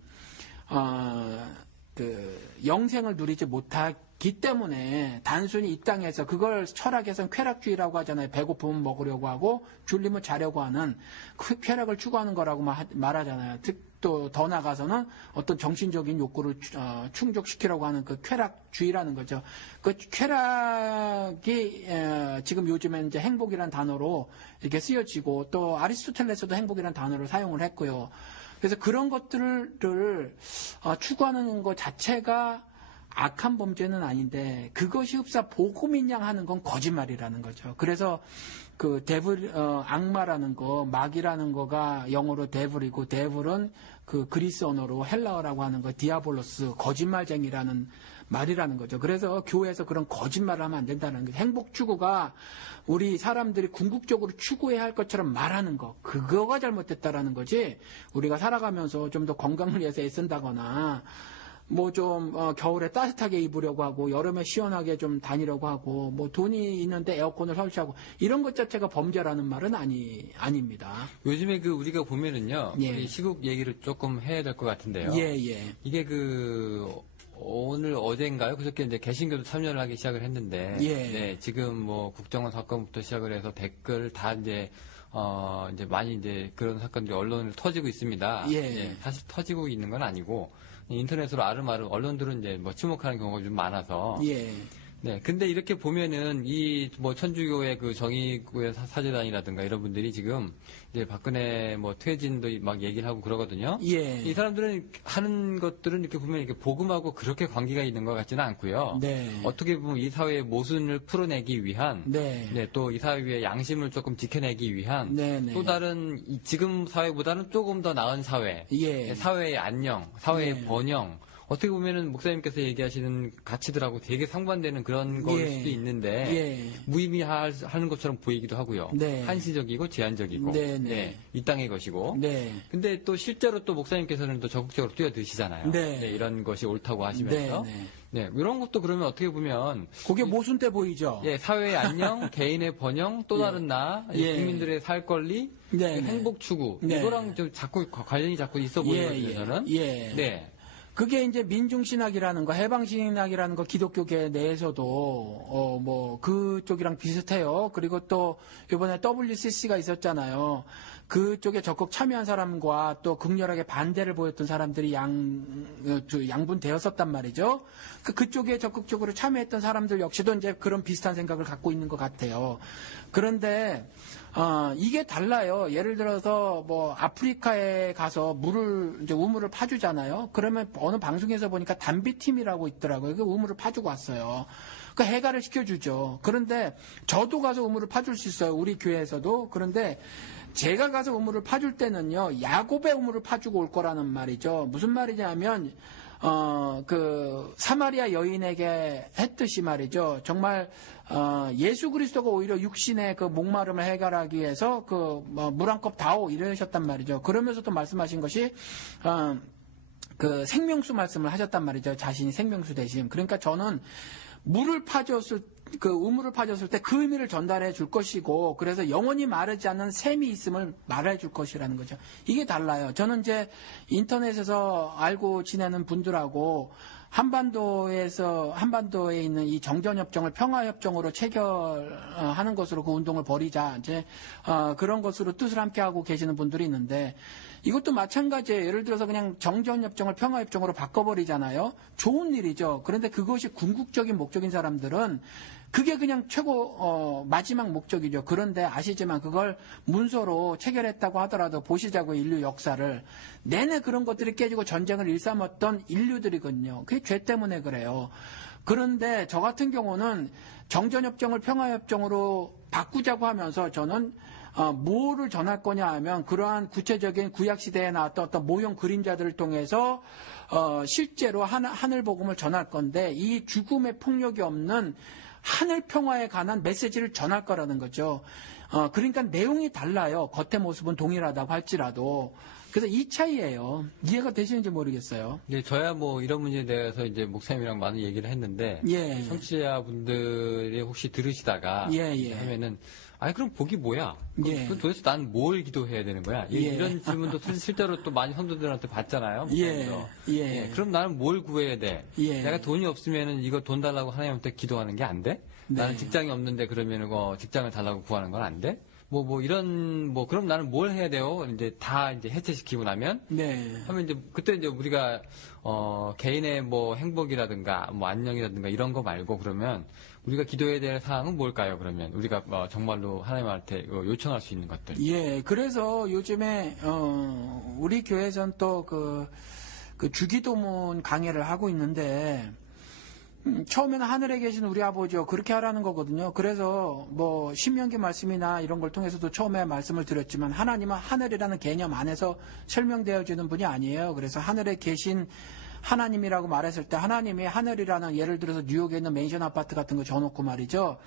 영생을 누리지 못하기 때문에 단순히 이 땅에서 그걸 철학에서는 쾌락주의라고 하잖아요. 배고프면 먹으려고 하고 졸리면 자려고 하는 그 쾌락을 추구하는 거라고 말하잖아요. 또 더 나가서는 어떤 정신적인 욕구를 충족시키려고 하는 그 쾌락주의라는 거죠. 그 쾌락이 지금 요즘에 이제 행복이라는 단어로 이렇게 쓰여지고 또 아리스토텔레스도 행복이라는 단어를 사용을 했고요. 그래서 그런 것들을 추구하는 것 자체가 악한 범죄는 아닌데 그것이 흡사 복음인 양 하는 건 거짓말이라는 거죠. 그래서 그 악마라는 거, 마귀라는 거가 영어로 데블이고 데블은 그 그리스 언어로 헬라어라고 하는 거 디아볼로스, 거짓말쟁이라는 말이라는 거죠. 그래서 교회에서 그런 거짓말을 하면 안 된다는 거죠. 행복 추구가 우리 사람들이 궁극적으로 추구해야 할 것처럼 말하는 거, 그거가 잘못됐다라는 거지. 우리가 살아가면서 좀 더 건강을 위해서 애쓴다거나 뭐 좀 겨울에 따뜻하게 입으려고 하고 여름에 시원하게 좀 다니려고 하고 뭐 돈이 있는데 에어컨을 설치하고 이런 것 자체가 범죄라는 말은 아닙니다. 요즘에 그 우리가 보면은요, 예. 우리 시국 얘기를 조금 해야 될 것 같은데요. 예, 예. 이게 오늘 어젠가요? 그저께 이제 개신교도 참여를 하기 시작을 했는데, 예. 네, 지금 뭐 국정원 사건부터 시작을 해서 댓글 다 이제 많이 이제 그런 사건들이 언론을 터지고 있습니다. 예. 사실 터지고 있는 건 아니고 인터넷으로 아름아름 언론들은 이제 뭐 침묵하는 경우가 좀 많아서. 예. 네, 근데 이렇게 보면은 이 뭐 천주교의 그 정의구의 사제단이라든가 이런 분들이 지금 이제 박근혜 뭐 퇴진도 막 얘기를 하고 그러거든요. 예. 이 사람들은 하는 것들은 이렇게 보면 이렇게 복음하고 그렇게 관계가 있는 것 같지는 않고요. 네. 어떻게 보면 이 사회의 모순을 풀어내기 위한, 네. 또 이 사회의 양심을 조금 지켜내기 위한 네, 네. 또 다른 지금 사회보다는 조금 더 나은 사회, 예. 사회의 안녕, 사회의 예. 번영. 어떻게 보면은 목사님께서 얘기하시는 가치들하고 되게 상반되는 그런 거일 예. 수도 있는데 예. 무의미하는 것처럼 보이기도 하고요. 네. 한시적이고 제한적이고, 네, 네. 이 땅의 것이고. 네. 근데 또 실제로 또 목사님께서는 또 적극적으로 뛰어드시잖아요. 네. 이런 것이 옳다고 하시면서. 네, 네, 이런 것도 그러면 어떻게 보면 그게 모순 때 보이죠? 사회의 안녕, 개인의 번영, 또 다른 나, 예. 국민들의 살 권리, 네, 네. 행복 추구 네. 이거랑 좀 자꾸 관련이 자꾸 있어 보이거든요. 저는. 예. 네. 그게 이제 민중신학이라는 거, 해방신학이라는 거 기독교계 내에서도 뭐 그쪽이랑 비슷해요. 그리고 또 이번에 WCC가 있었잖아요. 그쪽에 적극 참여한 사람과 또 극렬하게 반대를 보였던 사람들이 양분되었었단 말이죠. 그쪽에 적극적으로 참여했던 사람들 역시도 이제 그런 비슷한 생각을 갖고 있는 것 같아요. 그런데 이게 달라요. 예를 들어서 뭐 아프리카에 가서 이제 우물을 파주잖아요. 그러면 어느 방송에서 보니까 담비팀이라고 있더라고요. 그 우물을 파주고 왔어요. 그 해가를 시켜주죠. 그런데 저도 가서 우물을 파줄 수 있어요. 우리 교회에서도. 그런데 제가 가서 우물을 파줄 때는요, 야곱의 우물을 파주고 올 거라는 말이죠. 무슨 말이냐면, 사마리아 여인에게 했듯이 말이죠. 정말, 예수 그리스도가 오히려 육신의 그 목마름을 해결하기 위해서 물 한 컵 다오 이러셨단 말이죠. 그러면서도 말씀하신 것이, 생명수 말씀을 하셨단 말이죠. 자신이 생명수 대신. 그러니까 저는 우물을 파줬을 때 그 의미를 전달해 줄 것이고, 그래서 영원히 마르지 않는 샘이 있음을 말해 줄 것이라는 거죠. 이게 달라요. 저는 이제 인터넷에서 알고 지내는 분들하고 한반도에 있는 이 정전협정을 평화협정으로 체결하는 것으로 그 운동을 벌이자, 이제, 그런 것으로 뜻을 함께 하고 계시는 분들이 있는데, 이것도 마찬가지예요. 예를 들어서 그냥 정전협정을 평화협정으로 바꿔버리잖아요. 좋은 일이죠. 그런데 그것이 궁극적인 목적인 사람들은 그게 그냥 마지막 목적이죠. 그런데 아시지만 그걸 문서로 체결했다고 하더라도 보시자고 인류 역사를 내내 그런 것들이 깨지고 전쟁을 일삼았던 인류들이거든요. 그게 죄 때문에 그래요. 그런데 저 같은 경우는 정전협정을 평화협정으로 바꾸자고 하면서 저는 뭐를 전할 거냐 하면 그러한 구체적인 구약시대에 나왔던 어떤 모형 그림자들을 통해서 실제로 하늘 복음을 전할 건데 이 죽음의 폭력이 없는 하늘 평화에 관한 메시지를 전할 거라는 거죠. 그러니까 내용이 달라요. 겉의 모습은 동일하다고 할지라도. 그래서 이 차이예요. 이해가 되시는지 모르겠어요. 네, 저야 뭐 이런 문제에 대해서 이제 목사님이랑 많은 얘기를 했는데 예. 청취자분들이 혹시 들으시다가 예. 하면은 그럼 복이 뭐야? 예. 그럼 도대체 난 뭘 기도해야 되는 거야? 예. 이런 질문도 실제로 또 많이 성도들한테 받잖아요. 목사님도. 예. 그럼 나는 뭘 구해야 돼? 예. 내가 돈이 없으면은 이거 돈 달라고 하나님한테 기도하는 게 안 돼? 네. 나는 직장이 없는데 그러면은 직장을 달라고 구하는 건 안 돼? 그럼 나는 뭘 해야 돼요? 이제 다 이제 해체시키고 나면? 네. 하면 이제, 그때 이제 우리가, 개인의 행복이라든가, 안녕이라든가 이런 거 말고 그러면 우리가 기도해야 될 사항은 뭘까요? 그러면 우리가 정말로 하나님한테 요청할 수 있는 것들. 예. 그래서 요즘에, 우리 교회에선 또 주기도문 강해를 하고 있는데, 처음에는 하늘에 계신 우리 아버지요 그렇게 하라는 거거든요. 그래서 신명기 말씀이나 이런 걸 통해서도 처음에 말씀을 드렸지만 하나님은 하늘이라는 개념 안에서 설명되어지는 분이 아니에요. 그래서 하늘에 계신 하나님이라고 말했을 때 하나님이 하늘이라는 예를 들어서 뉴욕에 있는 맨션 아파트 같은 거 줘놓고 말이죠.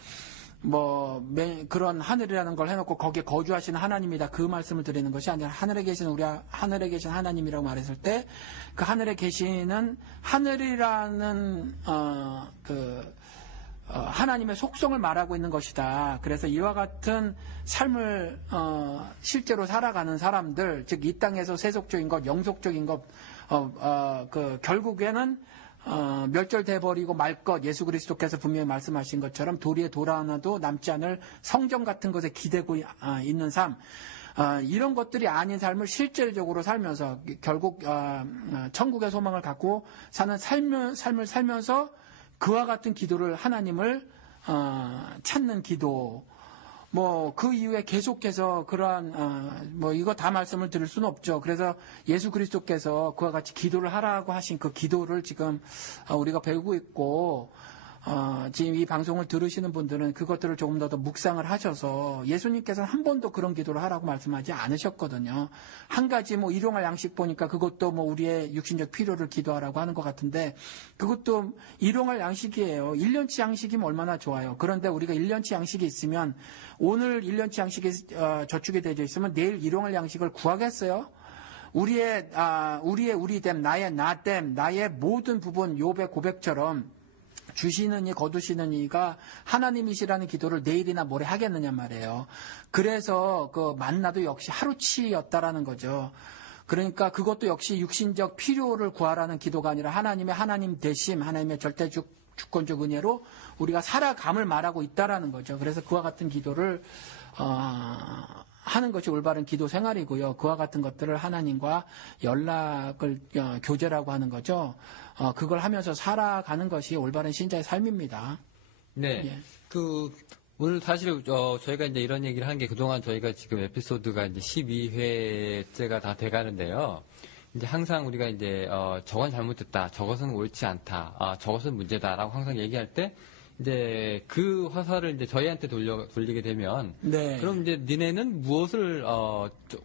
그런 하늘이라는 걸 해놓고 거기에 거주하시는 하나님이다. 그 말씀을 드리는 것이 아니라 하늘에 계신 하늘에 계신 하나님이라고 말했을 때 그 하늘에 계시는 하늘이라는 하나님의 속성을 말하고 있는 것이다. 그래서 이와 같은 삶을 실제로 살아가는 사람들, 즉 이 땅에서 세속적인 것, 영속적인 것, 결국에는 멸절돼 버리고 말 것, 예수 그리스도께서 분명히 말씀하신 것처럼 도리에 돌 하나도 남지 않을 성전 같은 것에 기대고 있는 삶, 이런 것들이 아닌 삶을 실질적으로 살면서 결국 천국의 소망을 갖고 사는 삶을 살면서 그와 같은 기도를 하나님을 찾는 기도, 그 이후에 계속해서 그러한, 이거 다 말씀을 드릴 수는 없죠. 그래서 예수 그리스도께서 그와 같이 기도를 하라고 하신 그 기도를 지금 우리가 배우고 있고, 지금 이 방송을 들으시는 분들은 그것들을 조금 더 묵상을 하셔서 예수님께서는 한 번도 그런 기도를 하라고 말씀하지 않으셨거든요. 한 가지 일용할 양식 보니까 그것도 우리의 육신적 필요를 기도하라고 하는 것 같은데 그것도 일용할 양식이에요. 1년치 양식이면 얼마나 좋아요. 그런데 우리가 1년치 양식이 있으면 오늘 1년치 양식이 저축이 되어 있으면 내일 일용할 양식을 구하겠어요? 우리의 우리됨, 나의 나됨, 나의 모든 부분 욥의 고백처럼 주시는 이 거두시는 이가 하나님이시라는 기도를 내일이나 모레 하겠느냐 말이에요. 그래서 그 만나도 역시 하루치였다라는 거죠. 그러니까 그것도 역시 육신적 필요를 구하라는 기도가 아니라 하나님의 하나님 되심, 하나님의 절대 주권적 은혜로 우리가 살아감을 말하고 있다라는 거죠. 그래서 그와 같은 기도를 하는 것이 올바른 기도 생활이고요. 그와 같은 것들을 하나님과 연락을 교제라고 하는 거죠. 그걸 하면서 살아가는 것이 올바른 신자의 삶입니다. 네. 예. 오늘 사실 저희가 이제 이런 얘기를 한 게 그동안 저희가 지금 에피소드가 이제 12회째가 다 돼가는데요. 이제 항상 우리가 이제 저건 잘못됐다, 저것은 옳지 않다, 저것은 문제다라고 항상 얘기할 때 이제 그 화살을 이제 저희한테 돌리게 되면 네. 그럼 이제 니네는 무엇을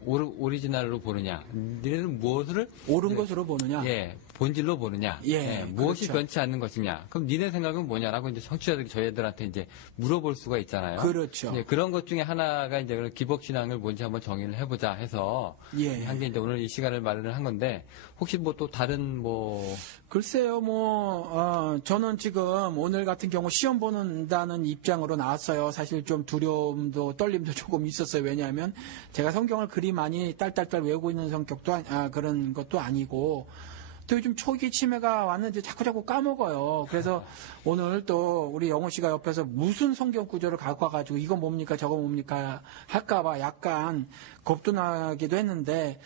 오리지널로 보느냐, 니네는 무엇을 옳은 것으로 보느냐, 예, 본질로 보느냐, 무엇이 그렇죠. 변치 않는 것이냐, 그럼 니네 생각은 뭐냐라고 이제 청취자들이 저희들한테 이제 물어볼 수가 있잖아요. 그렇죠. 네, 그런 것 중에 하나가 이제 기복 신앙을 뭔지 한번 정의를 해보자 해서 한 게 이제 오늘 이 시간을 마련을 한 건데 혹시 또 다른 글쎄요, 저는 지금 오늘 같은 경우 시험 보는다는 입장으로 나왔어요. 사실 좀 두려움도 떨림도 조금 있었어요. 왜냐하면 제가 성경을 그리 많이 딸딸딸 외우고 있는 성격도 그런 것도 아니고 또 요즘 초기 치매가 왔는지 자꾸 까먹어요. 그래서 오늘 또 우리 영호 씨가 옆에서 무슨 성경 구절을 갖고 와가지고 이거 뭡니까 저거 뭡니까 할까봐 약간 겁도 나기도 했는데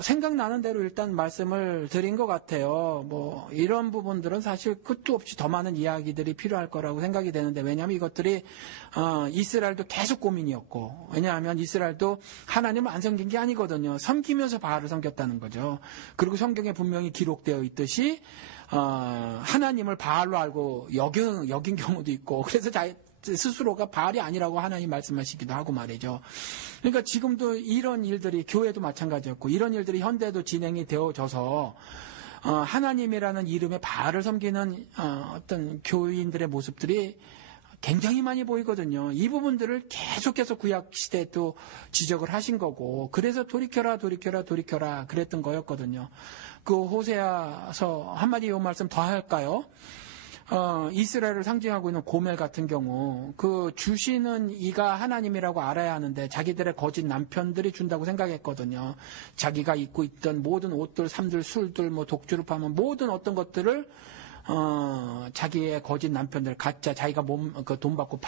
생각나는 대로 일단 말씀을 드린 것 같아요. 이런 부분들은 사실 끝도 없이 더 많은 이야기들이 필요할 거라고 생각이 되는데, 왜냐하면 이것들이, 이스라엘도 계속 고민이었고, 왜냐하면 이스라엘도 하나님을 안 섬긴 게 아니거든요. 섬기면서 바알을 섬겼다는 거죠. 그리고 성경에 분명히 기록되어 있듯이, 하나님을 바알로 알고 여긴 경우도 있고, 그래서 스스로가 바알이 아니라고 하나님 말씀하시기도 하고 말이죠. 그러니까 지금도 이런 일들이 교회도 마찬가지였고 이런 일들이 현대도 진행이 되어져서 하나님이라는 이름의 바알을 섬기는 어떤 교인들의 모습들이 굉장히 많이 보이거든요. 이 부분들을 계속해서 구약 시대에 또 지적을 하신 거고 그래서 돌이켜라 그랬던 거였거든요. 그 호세아서 한마디 요 말씀 더 할까요? 이스라엘을 상징하고 있는 고멜 같은 경우 그 주시는 이가 하나님이라고 알아야 하는데 자기들의 거짓 남편들이 준다고 생각했거든요. 자기가 입고 있던 모든 옷들, 삶들, 술들, 독주를 파면 모든 어떤 것들을 자기의 거짓 남편들, 가짜, 자기가 돈 받고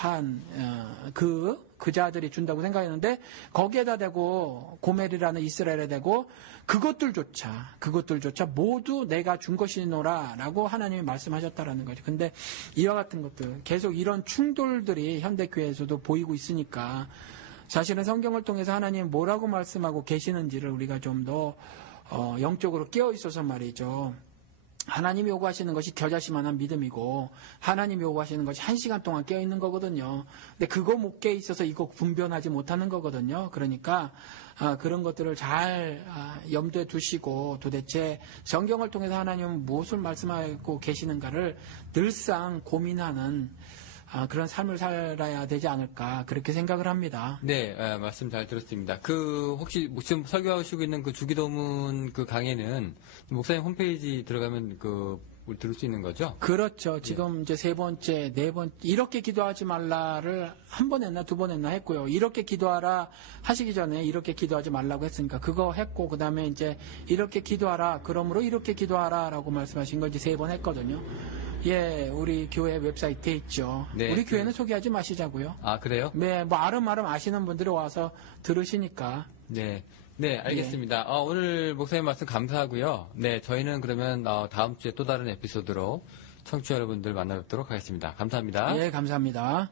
그 자들이 준다고 생각했는데, 거기에다 대고, 고멜이라는 이스라엘에 대고, 그것들조차 모두 내가 준 것이노라, 라고 하나님이 말씀하셨다라는 거죠. 근데 이와 같은 것들, 계속 이런 충돌들이 현대교회에서도 보이고 있으니까, 사실은 성경을 통해서 하나님이 뭐라고 말씀하고 계시는지를 우리가 좀 더, 영적으로 깨어 있어서 말이죠. 하나님이 요구하시는 것이 겨자씨만한 믿음이고 하나님이 요구하시는 것이 1시간 동안 깨어있는 거거든요. 근데 그거 못 깨어 있어서 이거 분별하지 못하는 거거든요. 그러니까 그런 것들을 잘 염두에 두시고 도대체 성경을 통해서 하나님은 무엇을 말씀하고 계시는가를 늘상 고민하는 그런 삶을 살아야 되지 않을까 그렇게 생각을 합니다. 네, 말씀 잘 들었습니다. 혹시 지금 설교하시고 있는 그 주기도문 그 강의는 목사님 홈페이지 들어가면 들을 수 있는 거죠? 그렇죠. 지금 이제 세 번째, 네 번째, 이렇게 기도하지 말라를 한 번 했나 두 번 했나 했고요. 이렇게 기도하라 하시기 전에 이렇게 기도하지 말라고 했으니까 그거 했고, 그 다음에 이제 이렇게 기도하라, 그러므로 이렇게 기도하라 라고 말씀하신 거 이제 세 번 했거든요. 예, 우리 교회 웹사이트에 있죠. 네, 우리 교회는 소개하지 마시자고요. 아, 그래요? 네, 뭐 아름아름 아시는 분들이 와서 들으시니까. 네. 네, 알겠습니다. 오늘 목사님 말씀 감사하고요. 네, 저희는 그러면 다음 주에 또 다른 에피소드로 청취자 여러분들 만나뵙도록 하겠습니다. 감사합니다. 예, 감사합니다.